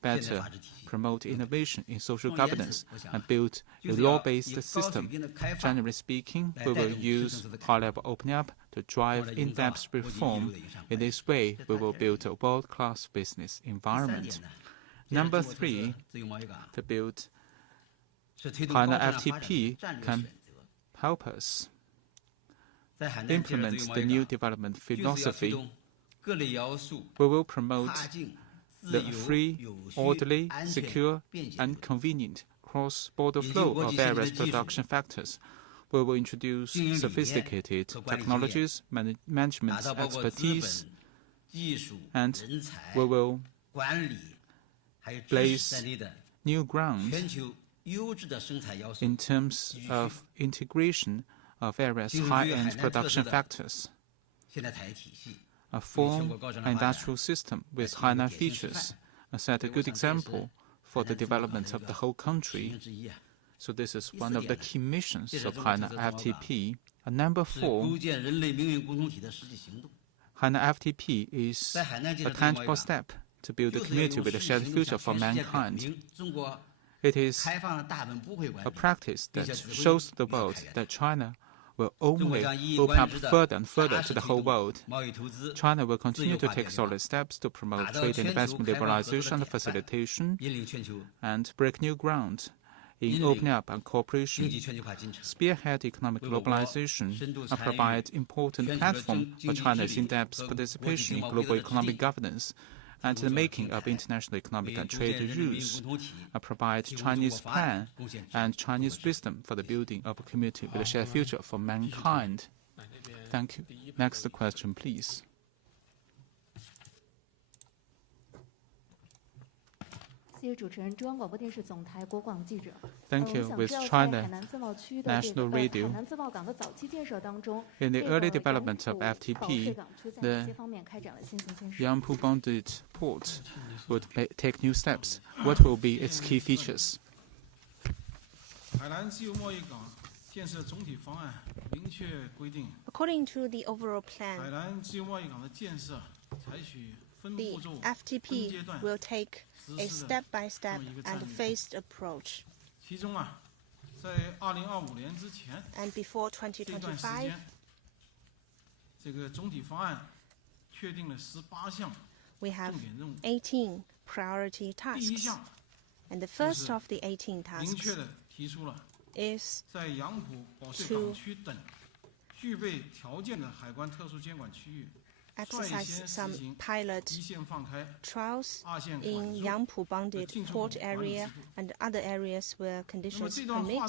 better promote innovation in social governance and build a law-based system. Generally speaking, we will use high-level opening up to drive in-depth reform. In this way, we will build a world-class business environment. Number 3, to build Hainan FTP can help us implement the new development philosophy. We will promote the free, orderly, secure, and convenient cross-border flow of various production factors. We will introduce sophisticated technologies, management expertise, and we will blaze new ground in terms of integration of various high-end production factors, form an industrial system with Hainan features, and set a good example for the development of the whole country. So this is one of the key missions of Hainan FTP. And number 4, Hainan FTP is a tangible step to build a community with a shared future for mankind. It is a practice that shows the world that China will only open up further and further to the whole world. China will continue to take solid steps to promote trade and investment liberalization and facilitation, and break new ground in opening up and cooperation, spearhead economic globalization, and provide important platform for China's in-depth participation in global economic governance and the making of international economic and trade rules, and provide Chinese plan and Chinese wisdom for the building of a community with a shared future for mankind. Thank you. Next question, please. Thank you. With China National Radio, in the early development of FTP, the Yangpu Bonded Port would take new steps. What will be its key features? According to the overall plan, the FTP will take a step-by-step and phased approach. And before 2025, we have 18 priority tasks. And the first of the 18 tasks is to exercise some pilot trials in Yangpu Bonded Port area and other areas where conditions permit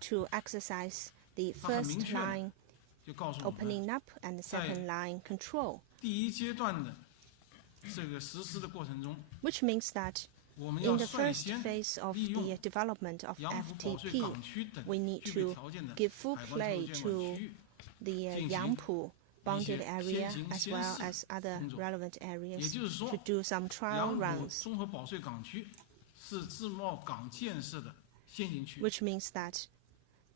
to exercise the first line opening up and the second line control. Which means that in the first phase of the development of FTP, we need to give full play to the Yangpu Bonded area as well as other relevant areas to do some trial runs. Which means that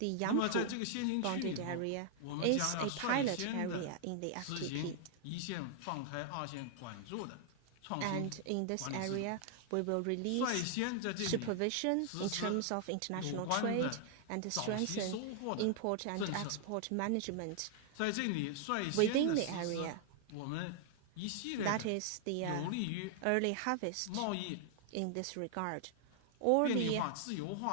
the Yangpu Bonded area is a pilot area in the FTP. And in this area, we will release supervision in terms of international trade and strengthen import and export management within the area. That is the early harvest in this regard. All the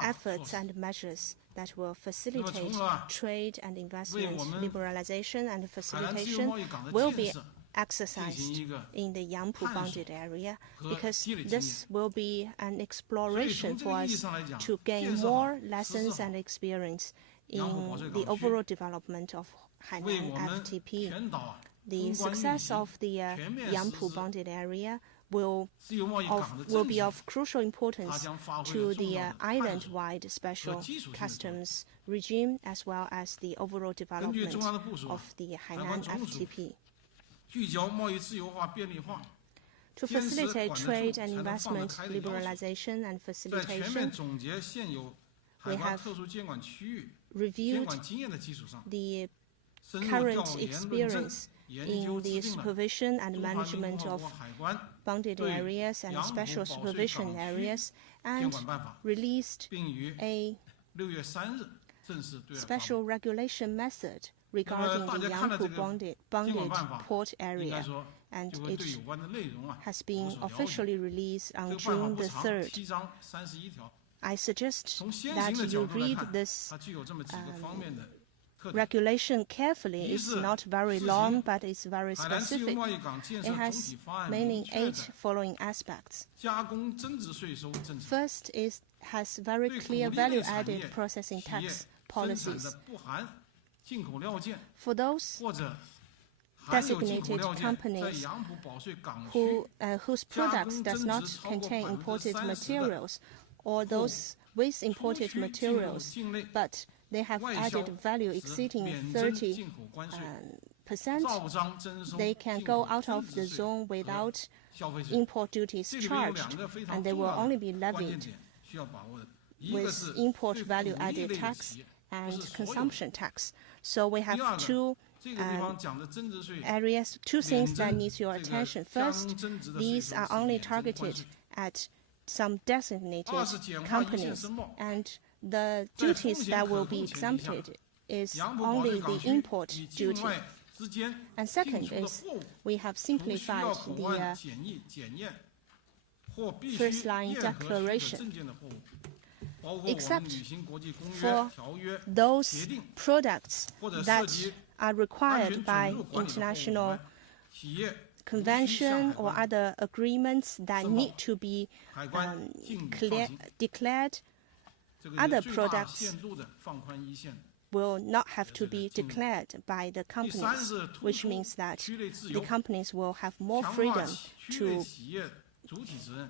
efforts and measures that will facilitate trade and investment liberalization and facilitation will be exercised in the Yangpu Bonded area, because this will be an exploration for us to gain more lessons and experience in the overall development of Hainan FTP. The success of the Yangpu Bonded area will be of crucial importance to the island-wide special customs regime as well as the overall development of the Hainan FTP. To facilitate trade and investment liberalization and facilitation, we have reviewed the current experience in the supervision and management of bonded areas and special supervision areas, and released a special regulation method regarding the Yangpu bonded port area, and it has been officially released on June the 3rd. I suggest that you read this regulation carefully. It's not very long, but it's very specific. It has mainly 8 following aspects. First has very clear value-added processing tax policies. For those designated companies whose products does not contain imported materials, or those with imported materials, but they have added value exceeding 30%, they can go out of the zone without import duties charged, and they will only be levied with import value-added tax and consumption tax. So we have two areas, two things that need your attention. First, these are only targeted at some designated companies, and the duties that will be exempted is only the import duty. And second is we have simplified the first line declaration, except for those products that are required by international convention or other agreements that need to be declared. Other products will not have to be declared by the companies, which means that the companies will have more freedom to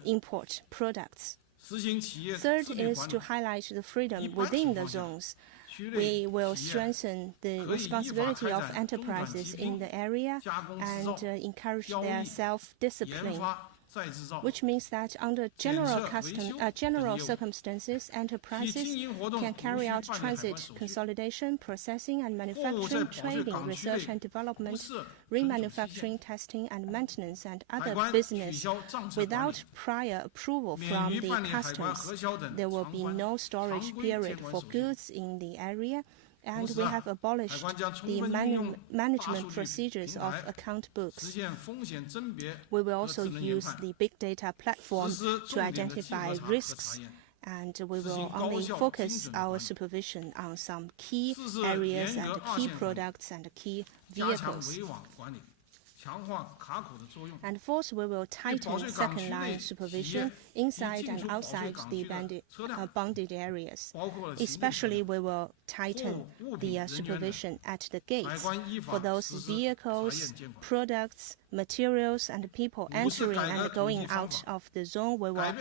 import products. Third is to highlight the freedom within the zones. We will strengthen the responsibility of enterprises in the area and encourage their self-discipline, which means that under general circumstances, enterprises can carry out transit, consolidation, processing and manufacturing, trading, research and development, remanufacturing, testing and maintenance, and other business without prior approval from the customs. There will be no storage period for goods in the area, and we have abolished the management procedures of account books. We will also use the big data platform to identify risks, and we will only focus our supervision on some key areas and key products and key vehicles. And fourth, we will tighten second-line supervision inside and outside the bonded areas. Especially, we will tighten the supervision at the gates for those vehicles, products, materials, and people entering and going out of the zone. We will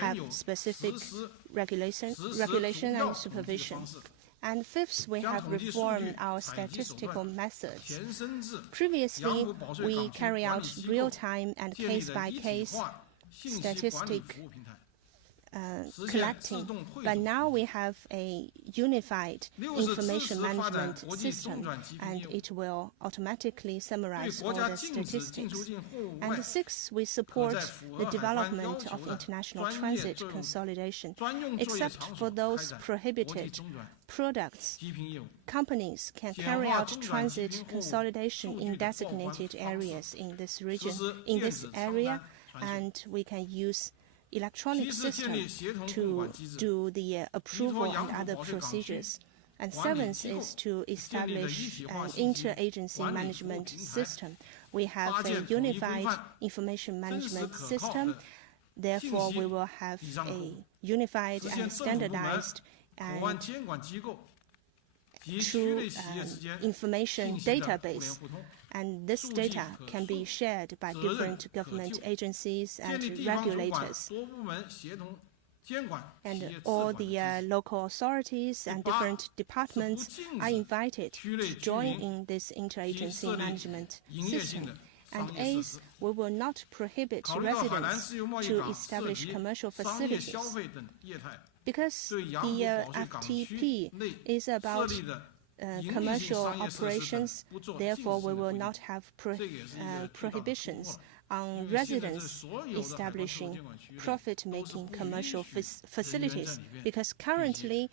have specific regulation and supervision. And fifth, we have reformed our statistical methods. Previously, we carry out real-time and case-by-case statistic collecting, but now we have a unified information management system, and it will automatically summarize all the statistics. And sixth, we support the development of international transit consolidation. Except for those prohibited products, companies can carry out transit consolidation in designated areas in this region, in this area, and we can use electronic system to do the approval and other procedures. And seventh is to establish an interagency management system. We have a unified information management system. Therefore, we will have a unified and standardized and true information database. And this data can be shared by different government agencies and regulators. And all the local authorities and different departments are invited to join in this interagency management system. And eighth, we will not prohibit residents to establish commercial facilities, because the FTP is about commercial operations. Therefore, we will not have prohibitions on residents establishing profit-making commercial facilities, because currently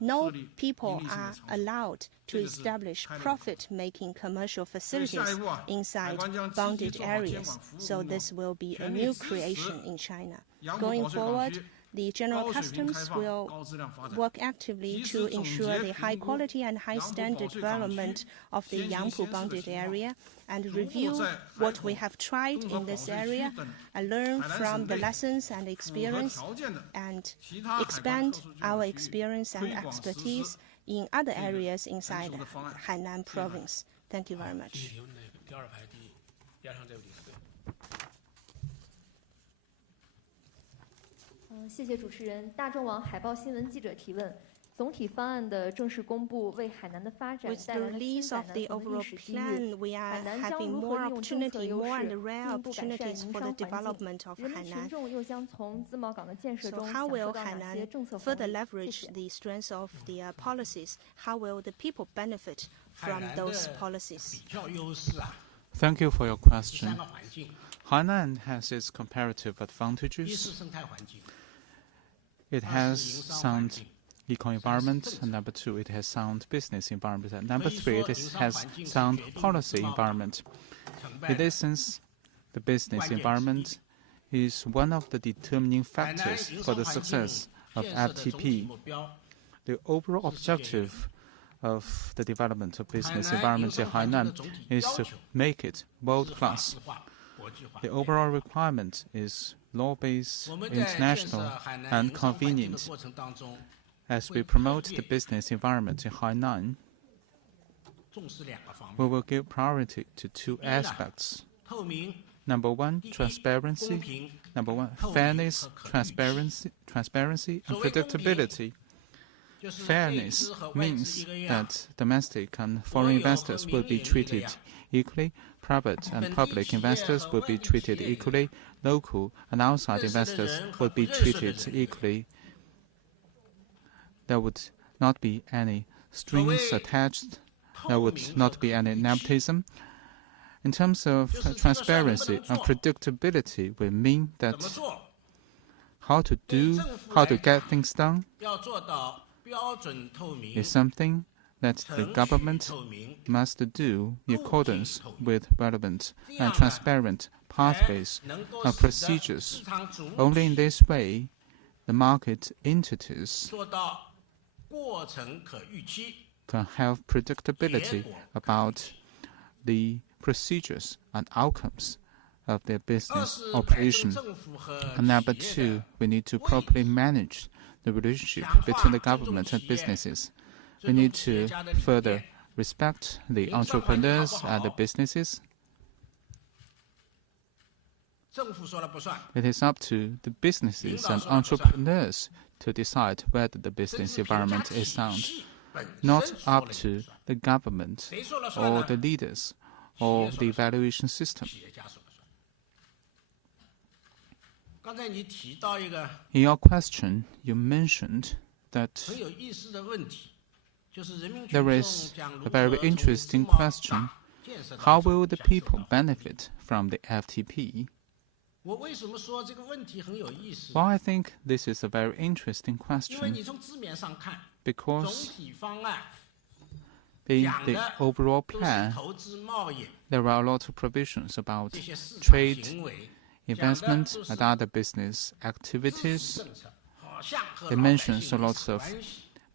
no people are allowed to establish profit-making commercial facilities inside bonded areas. So this will be a new creation in China. Going forward, the General Customs will work actively to ensure the high quality and high standard development of the Yangpu bonded area, and review what we have tried in this area, and learn from the lessons and experience, and expand our experience and expertise in other areas inside Hainan province. Thank you very much. 谢谢主持人。大众网海报新闻记者提问：总体方案的正式公布，为海南的发展带来了新版的历史机遇。海南将如何利用政策优势，进一步改善营商环境？人民群众又将从自贸港的建设中享受到哪些政策福利？谢谢。 the strength of the policies? How will the people benefit from those policies? Thank you for your question. Hainan has its comparative advantages. It has sound eco-environment, and number two, it has sound business environment, and number three, it has sound policy environment. In this sense, the business environment is one of the determining factors for the success of FTP. The overall objective of the development of business environment in Hainan is to make it world-class. The overall requirement is law-based, international, and convenient. As we promote the business environment in Hainan, we will give priority to two aspects. Number one, transparency. Number one, fairness, transparency, and predictability. Fairness means that domestic and foreign investors will be treated equally, private and public investors will be treated equally, local and outside investors will be treated equally. There would not be any strings attached, there would not be any nepotism. In terms of transparency and predictability, we mean that how to get things done is something that the government must do in accordance with relevant and transparent pathways and procedures. Only in this way, the market entities can have predictability about the procedures and outcomes of their business operation. And number two, we need to properly manage the relationship between the government and businesses. We need to further respect the entrepreneurs and the businesses. It is up to the businesses and entrepreneurs to decide whether the business environment is sound, not up to the government or the leaders or the evaluation system. In your question, you mentioned that there is a very interesting question. How will the people benefit from the FTP? Well, I think this is a very interesting question because in the overall plan, there are a lot of provisions about trade, investment, and other business activities. It mentions a lot of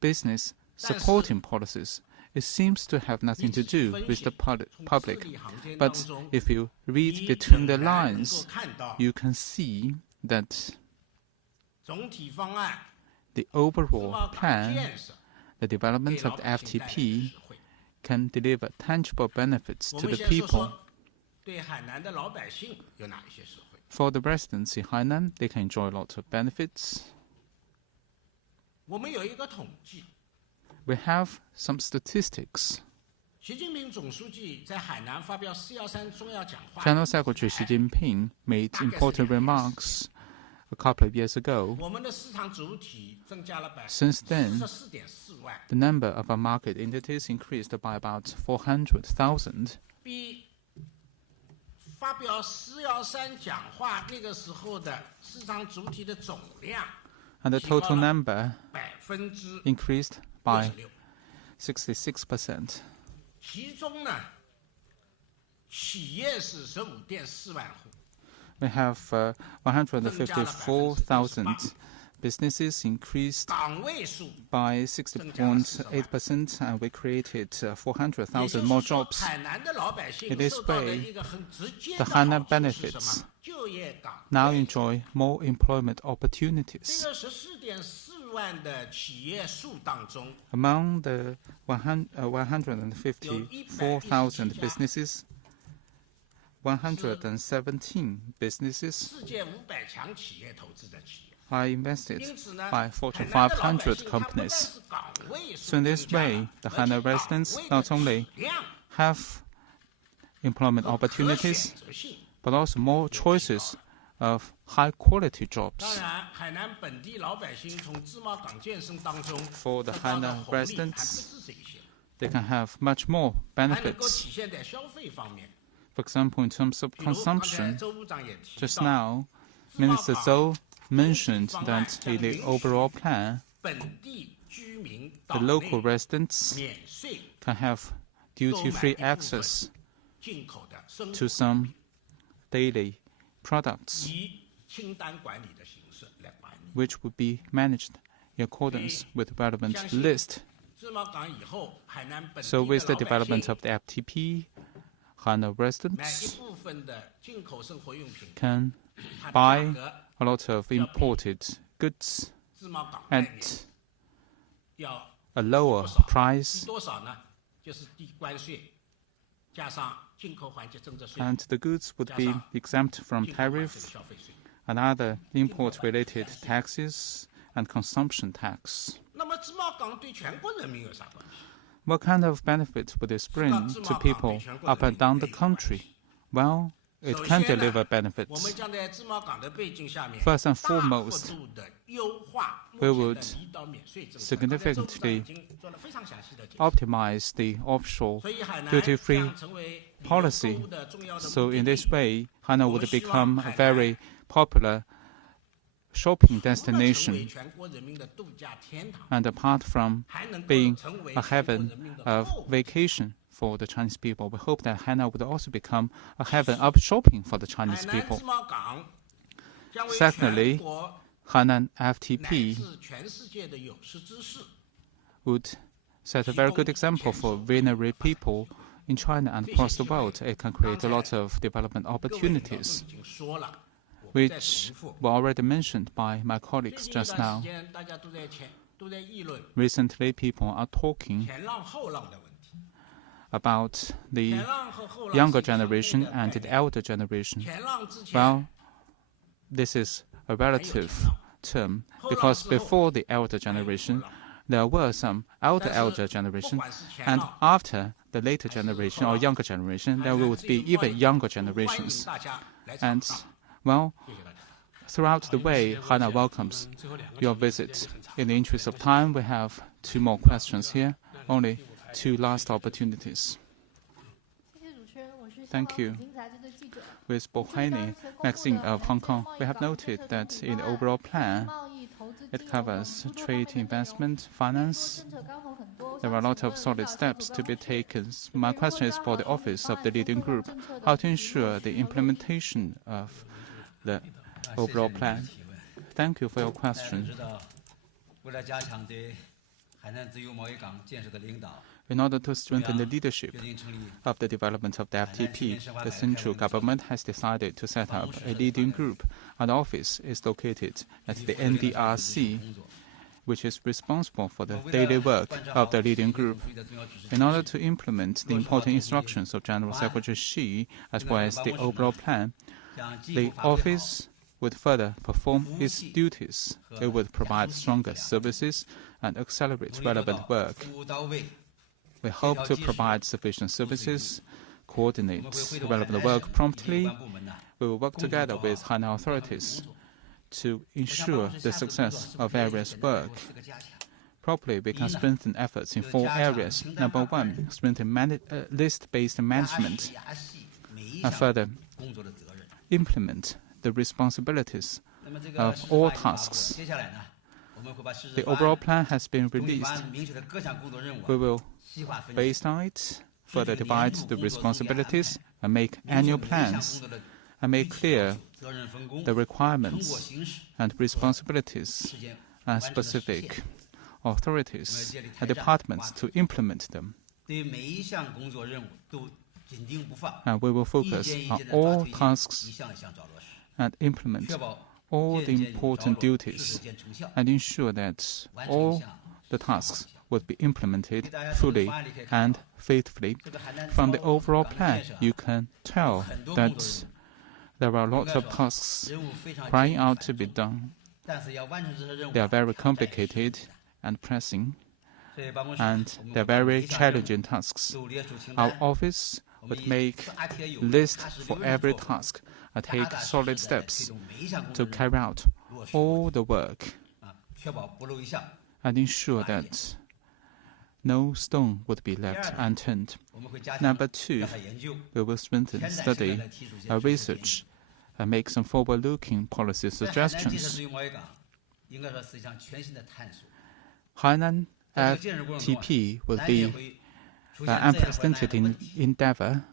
business supporting policies. It seems to have nothing to do with the public. But if you read between the lines, you can see that the overall plan, the development of the FTP, can deliver tangible benefits to the people. For the residents in Hainan, they can enjoy a lot of benefits. We have some statistics. General Secretary Xi Jinping made important remarks a couple of years ago. Since then, the number of our market entities increased by about 400,000. And the total number increased by 66%. We have 154,000 businesses increased by 60.8%, and we created 400,000 more jobs. In this way, the Hainan benefits now enjoy more employment opportunities. Among the 154,000 businesses, 117 businesses are invested by Fortune 500 companies. So in this way, the Hainan residents not only have employment opportunities, but also more choices of high-quality jobs. For the Hainan residents, they can have much more benefits. For example, in terms of consumption, just now, Minister Zhou mentioned that in the overall plan, the local residents can have duty-free access to some daily products, which would be managed in accordance with the relevant list. So with the development of the FTP, Hainan residents can buy a lot of imported goods at a lower price, and the goods would be exempt from tariff and other import-related taxes and consumption tax. What kind of benefit would this bring to people up and down the country? Well, it can deliver benefits. First and foremost, we would significantly optimize the offshore duty-free policy. So in this way, Hainan would become a very popular shopping destination. And apart from being a heaven of vacation for the Chinese people, we hope that Hainan would also become a heaven of shopping for the Chinese people. Secondly, Hainan FTP would set a very good example for visionary people in China and across the world. It can create a lot of development opportunities, which were already mentioned by my colleagues just now. Recently, people are talking about the younger generation and the elder generation. Well, this is a relative term, because before the elder generation, there were some elder generation, and after the later generation or younger generation, there would be even younger generations. And well, throughout the way, Hainan welcomes your visit. In the interest of time, we have 2 more questions here, only 2 last opportunities. Thank you. With Bohani magazine of Hong Kong, we have noted that in the overall plan, it covers trade, investment, finance. There are a lot of solid steps to be taken. My question is for the office of the leading group, how to ensure the implementation of the overall plan. Thank you for your question. In order to strengthen the leadership of the development of the FTP, the central government has decided to set up a leading group, and the office is located at the NDRC, which is responsible for the daily work of the leading group. In order to implement the important instructions of General Secretary Xi, as well as the overall plan, the office would further perform its duties. It would provide stronger services and accelerate relevant work. We hope to provide sufficient services, coordinate relevant work promptly. We will work together with Hainan authorities to ensure the success of various work. Properly, we can strengthen efforts in 4 areas. Number 1, strengthen list-based management, and further implement the responsibilities of all tasks. The overall plan has been released. We will, based on it, further divide the responsibilities and make annual plans and make clear the requirements and responsibilities and specific authorities and departments to implement them. And we will focus on all tasks and implement all the important duties and ensure that all the tasks would be implemented fully and faithfully. From the overall plan, you can tell that there are a lot of tasks crying out to be done. They are very complicated and pressing, and they're very challenging tasks. Our office would make a list for every task and take solid steps to carry out all the work and ensure that no stone would be left unturned. Number 2, we will strengthen study and research and make some forward-looking policy suggestions. Hainan FTP would be an unprecedented endeavor.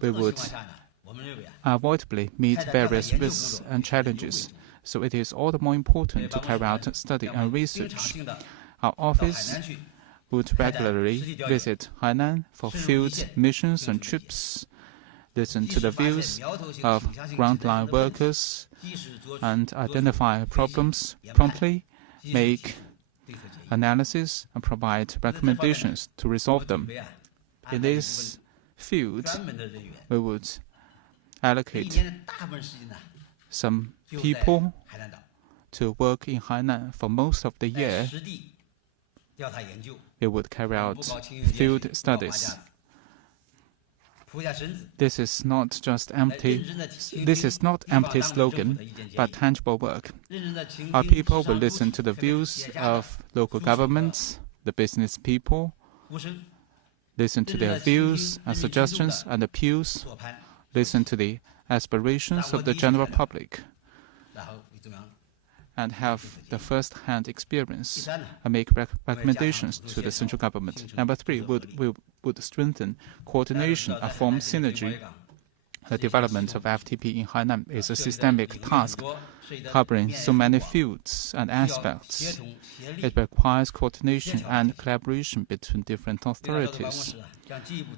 We would unavoidably meet various risks and challenges, so it is all the more important to carry out study and research. Our office would regularly visit Hainan for field missions and trips, listen to the views of groundline workers, and identify problems promptly, make analysis, and provide recommendations to resolve them. In this field, we would allocate some people to work in Hainan for most of the year. We would carry out field studies. This is not empty slogan, but tangible work. Our people will listen to the views of local governments, the business people, listen to their views and suggestions and appeals, listen to the aspirations of the general public, and have the first-hand experience and make recommendations to the central government. Number 3, we would strengthen coordination and form synergy. The development of FTP in Hainan is a systemic task covering so many fields and aspects. It requires coordination and collaboration between different authorities.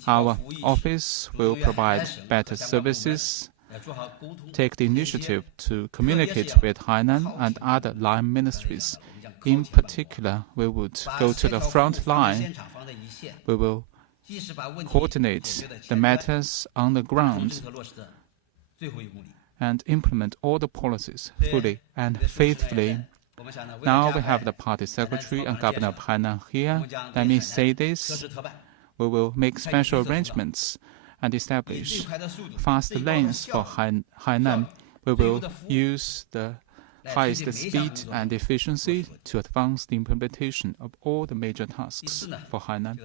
Our office will provide better services, take the initiative to communicate with Hainan and other line ministries. In particular, we would go to the front line. We will coordinate the matters on the ground and implement all the policies fully and faithfully. Now we have the party secretary and governor of Hainan here. Let me say this. We will make special arrangements and establish fast lanes for Hainan. We will use the highest speed and efficiency to advance the implementation of all the major tasks for Hainan.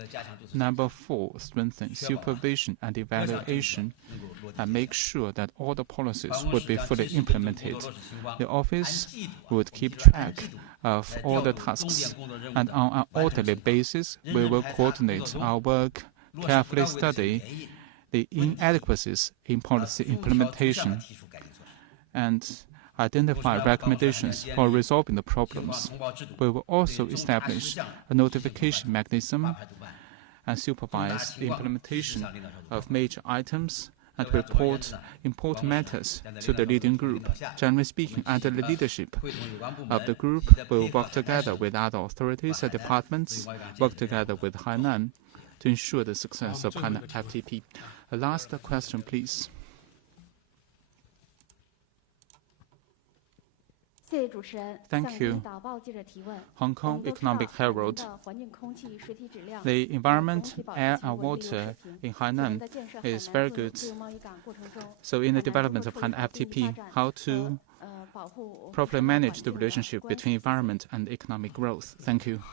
Number 4, strengthen supervision and evaluation and make sure that all the policies would be fully implemented. The office would keep track of all the tasks, and on an orderly basis, we will coordinate our work, carefully study the inadequacies in policy implementation, and identify recommendations for resolving the problems. We will also establish a notification mechanism and supervise the implementation of major items and report important matters to the leading group. Generally speaking, under the leadership of the group, we will work together with other authorities and departments, work together with Hainan to ensure the success of Hainan FTP. A last question, please. Thank you. Hong Kong Economic Herald. The environment, air and water in Hainan is very good. So in the development of Hainan FTP, how to properly manage the relationship between environment and economic growth? Thank you.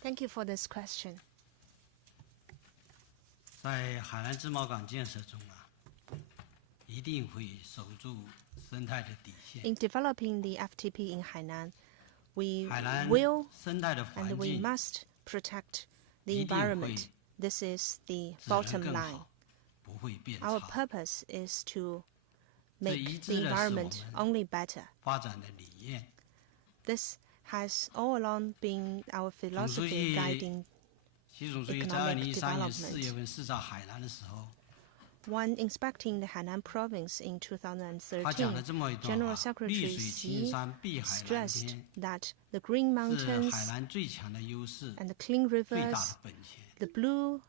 Thank you for this question. In developing the FTP in Hainan, we will and we must protect the environment. This is the bottom line. Our purpose is to make the environment only better. This has all along been our philosophy guiding economic development. When inspecting the Hainan province in 2013, General Secretary Xi stressed that the green mountains and the clean rivers, the blue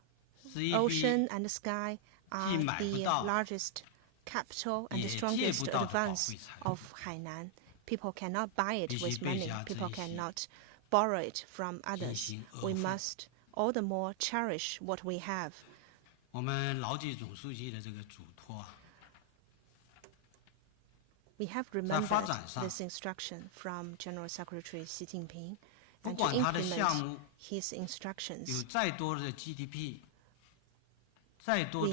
ocean and the sky are the largest capital and the strongest advance of Hainan. People cannot buy it with money. People cannot borrow it from others. We must all the more cherish what we have. 我们牢记总书记的这个嘱托啊。 We have remembered this instruction from General Secretary Xi Jinping, and to implement his instructions, we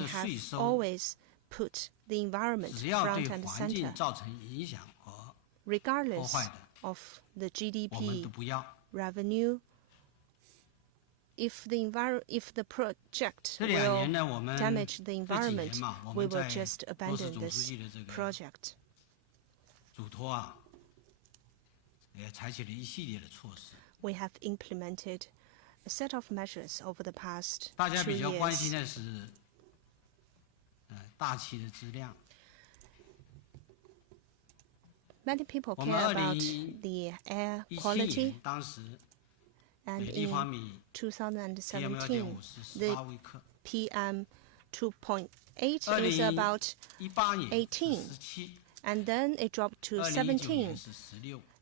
have always put the environment front and center. Regardless of the GDP revenue, if the project will damage the environment, we will just abandon this project. 嘱托啊，也采取了一系列的措施。 We have implemented a set of measures over the past 2 years. 大家比较关心的是，大气的质量。 Many people care about the air quality. 当时 And in 2017, the PM 2.8 is about 18. And then it dropped to 17,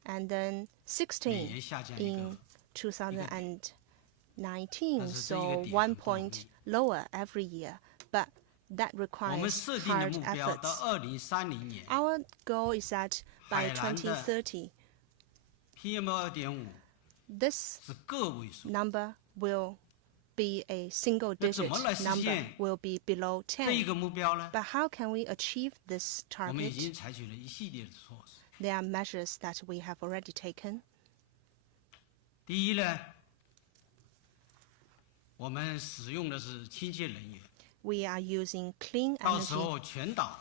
and then 16 in 2019, so 1 point lower every year. But that requires hard efforts. Our goal is that by 2030, this number will be a single-digit number, will be below 10. But how can we achieve this target? There are measures that we have already taken. 第一呢，我们使用的是清洁能源。 We are using clean 到时候 energy. 全岛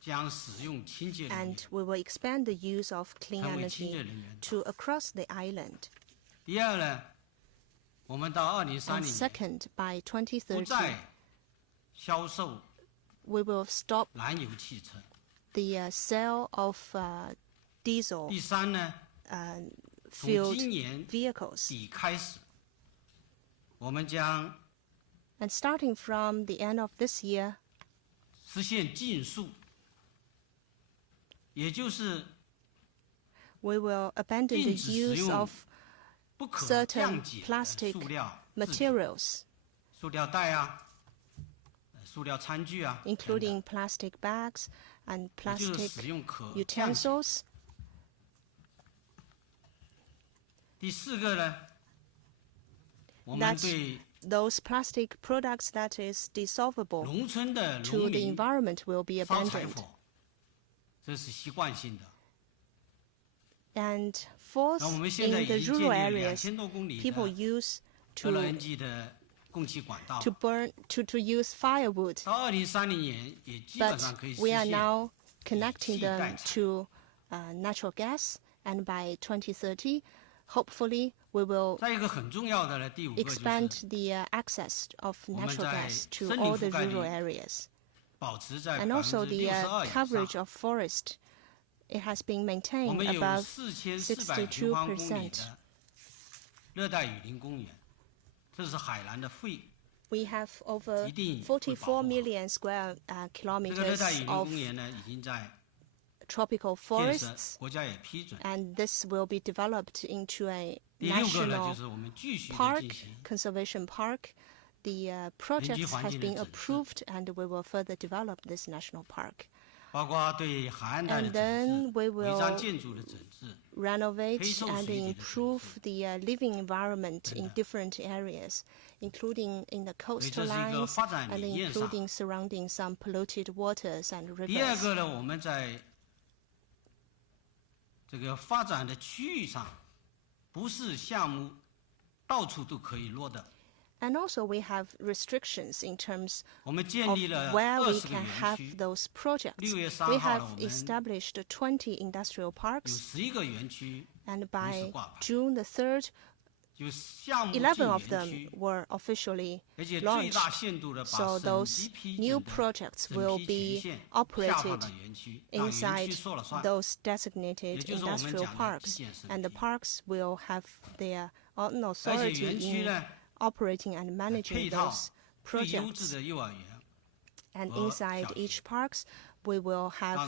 将使用清洁能源。 And we will expand the use of clean energy to across the island. 第二呢，我们到2030 And second, by 不 2030, 再销售 we will stop 燃油汽车。 the sale of diesel 第三呢，从 fueled 今年 vehicles. 底开始，我们将 And starting from the end of this year, 实现禁塑，也就是 we will abandon the 禁止使 use 用 of 不可 certain 降解的 plastic 塑料制品 materials, 塑料袋啊、塑料餐具啊， including plastic bags and 也就是 plastic 使用可降解。 utensils. 第四个呢，我们 That 对 those plastic products that is dissolvable 农村的 to 农 the 民 environment will be 烧柴 abandoned. 火，这是习惯性的。 And fourth, 那我们 in 现在已 the 经 rural 建立了 areas, 2000多公里 people 的 use to LNG 的供气管道。 burn to use firewood. 到2030年也基本 But 上可以实 we are 现 now connecting 替代 them 产 to natural gas, and by 2030, hopefully, we will 再一个很重要的呢，第五个就 expand 是 the access of 我们 natural 在 gas to 森林 all the 覆盖率 rural areas. 保持在 And also the 62% 以 coverage 上。 of forest, it has been 我 maintained 们有 above 4400平方公里 62%. 的热带雨林公园，这是海南的肺。 We have over 一定会保护好。 44 million square 这个热 kilometers 带雨林 of 公园呢，已经在 tropical 建设， forests, 国家也批准。 and this will be developed into a 第六个呢，就 national 是我们继续的 park, 进行 conservation park. The project has been approved, and we will further develop this national park. 包括对海岸带的 And 整 then 治、 we 违章 will 建筑的整治， renovate 黑臭 and 水体的整 improve 治。 the living environment in different areas, including in the 所以这是一个 coastlines 发展 and 理念上。 including surrounding some polluted waters and 第二 rivers. 个呢，我们在这个发展的区域上，不是项目到处都可以落的。 And also we have restrictions in terms 我们建 of 立了 where we 20个 can 园 have 区， those projects. 6月 We 3号 have 呢，我们 established 20 industrial 有 parks, 11个园区， and by 挂牌。 June the 3rd, 就项目进 11 of 园 them 区， were officially 而且最 launched. 大限度的把 So 省 those 级批 new 准的 projects 整 will 批 be 权限下放 operated 到园区，让园 inside 区说了算。 those designated 也就是我们 industrial 讲的 parks, 基建审 and the 批。 parks will have their own 而且 authority 园区 in 呢， operating and 配 managing 套 those 最优 projects. 质的幼儿园 And 和 inside 小 each 学。 parks we will have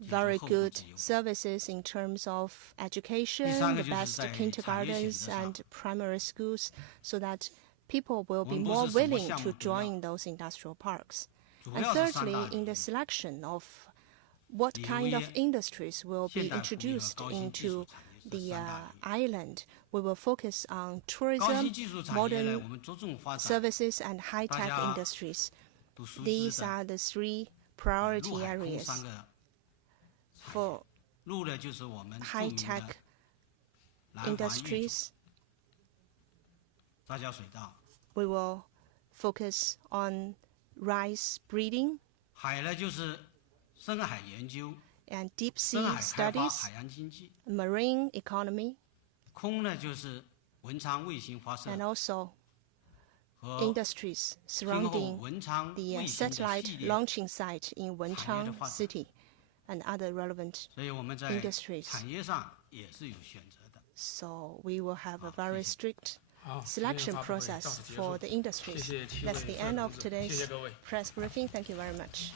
very good services in terms of education, the best kindergartens and primary schools, so that people will be more willing to join those industrial parks. And thirdly, in the selection of what kind of industries will be introduced into the island, we will focus on tourism, modern services, and high-tech industries. These are the 3 priority areas. For high-tech industries, we will focus on rice breeding and deep sea studies, marine economy, and also industries surrounding the satellite launching site in Wenchang City and other relevant industries. So we will have a very strict selection process for the industries. That's the end of today's press briefing. Thank you very much.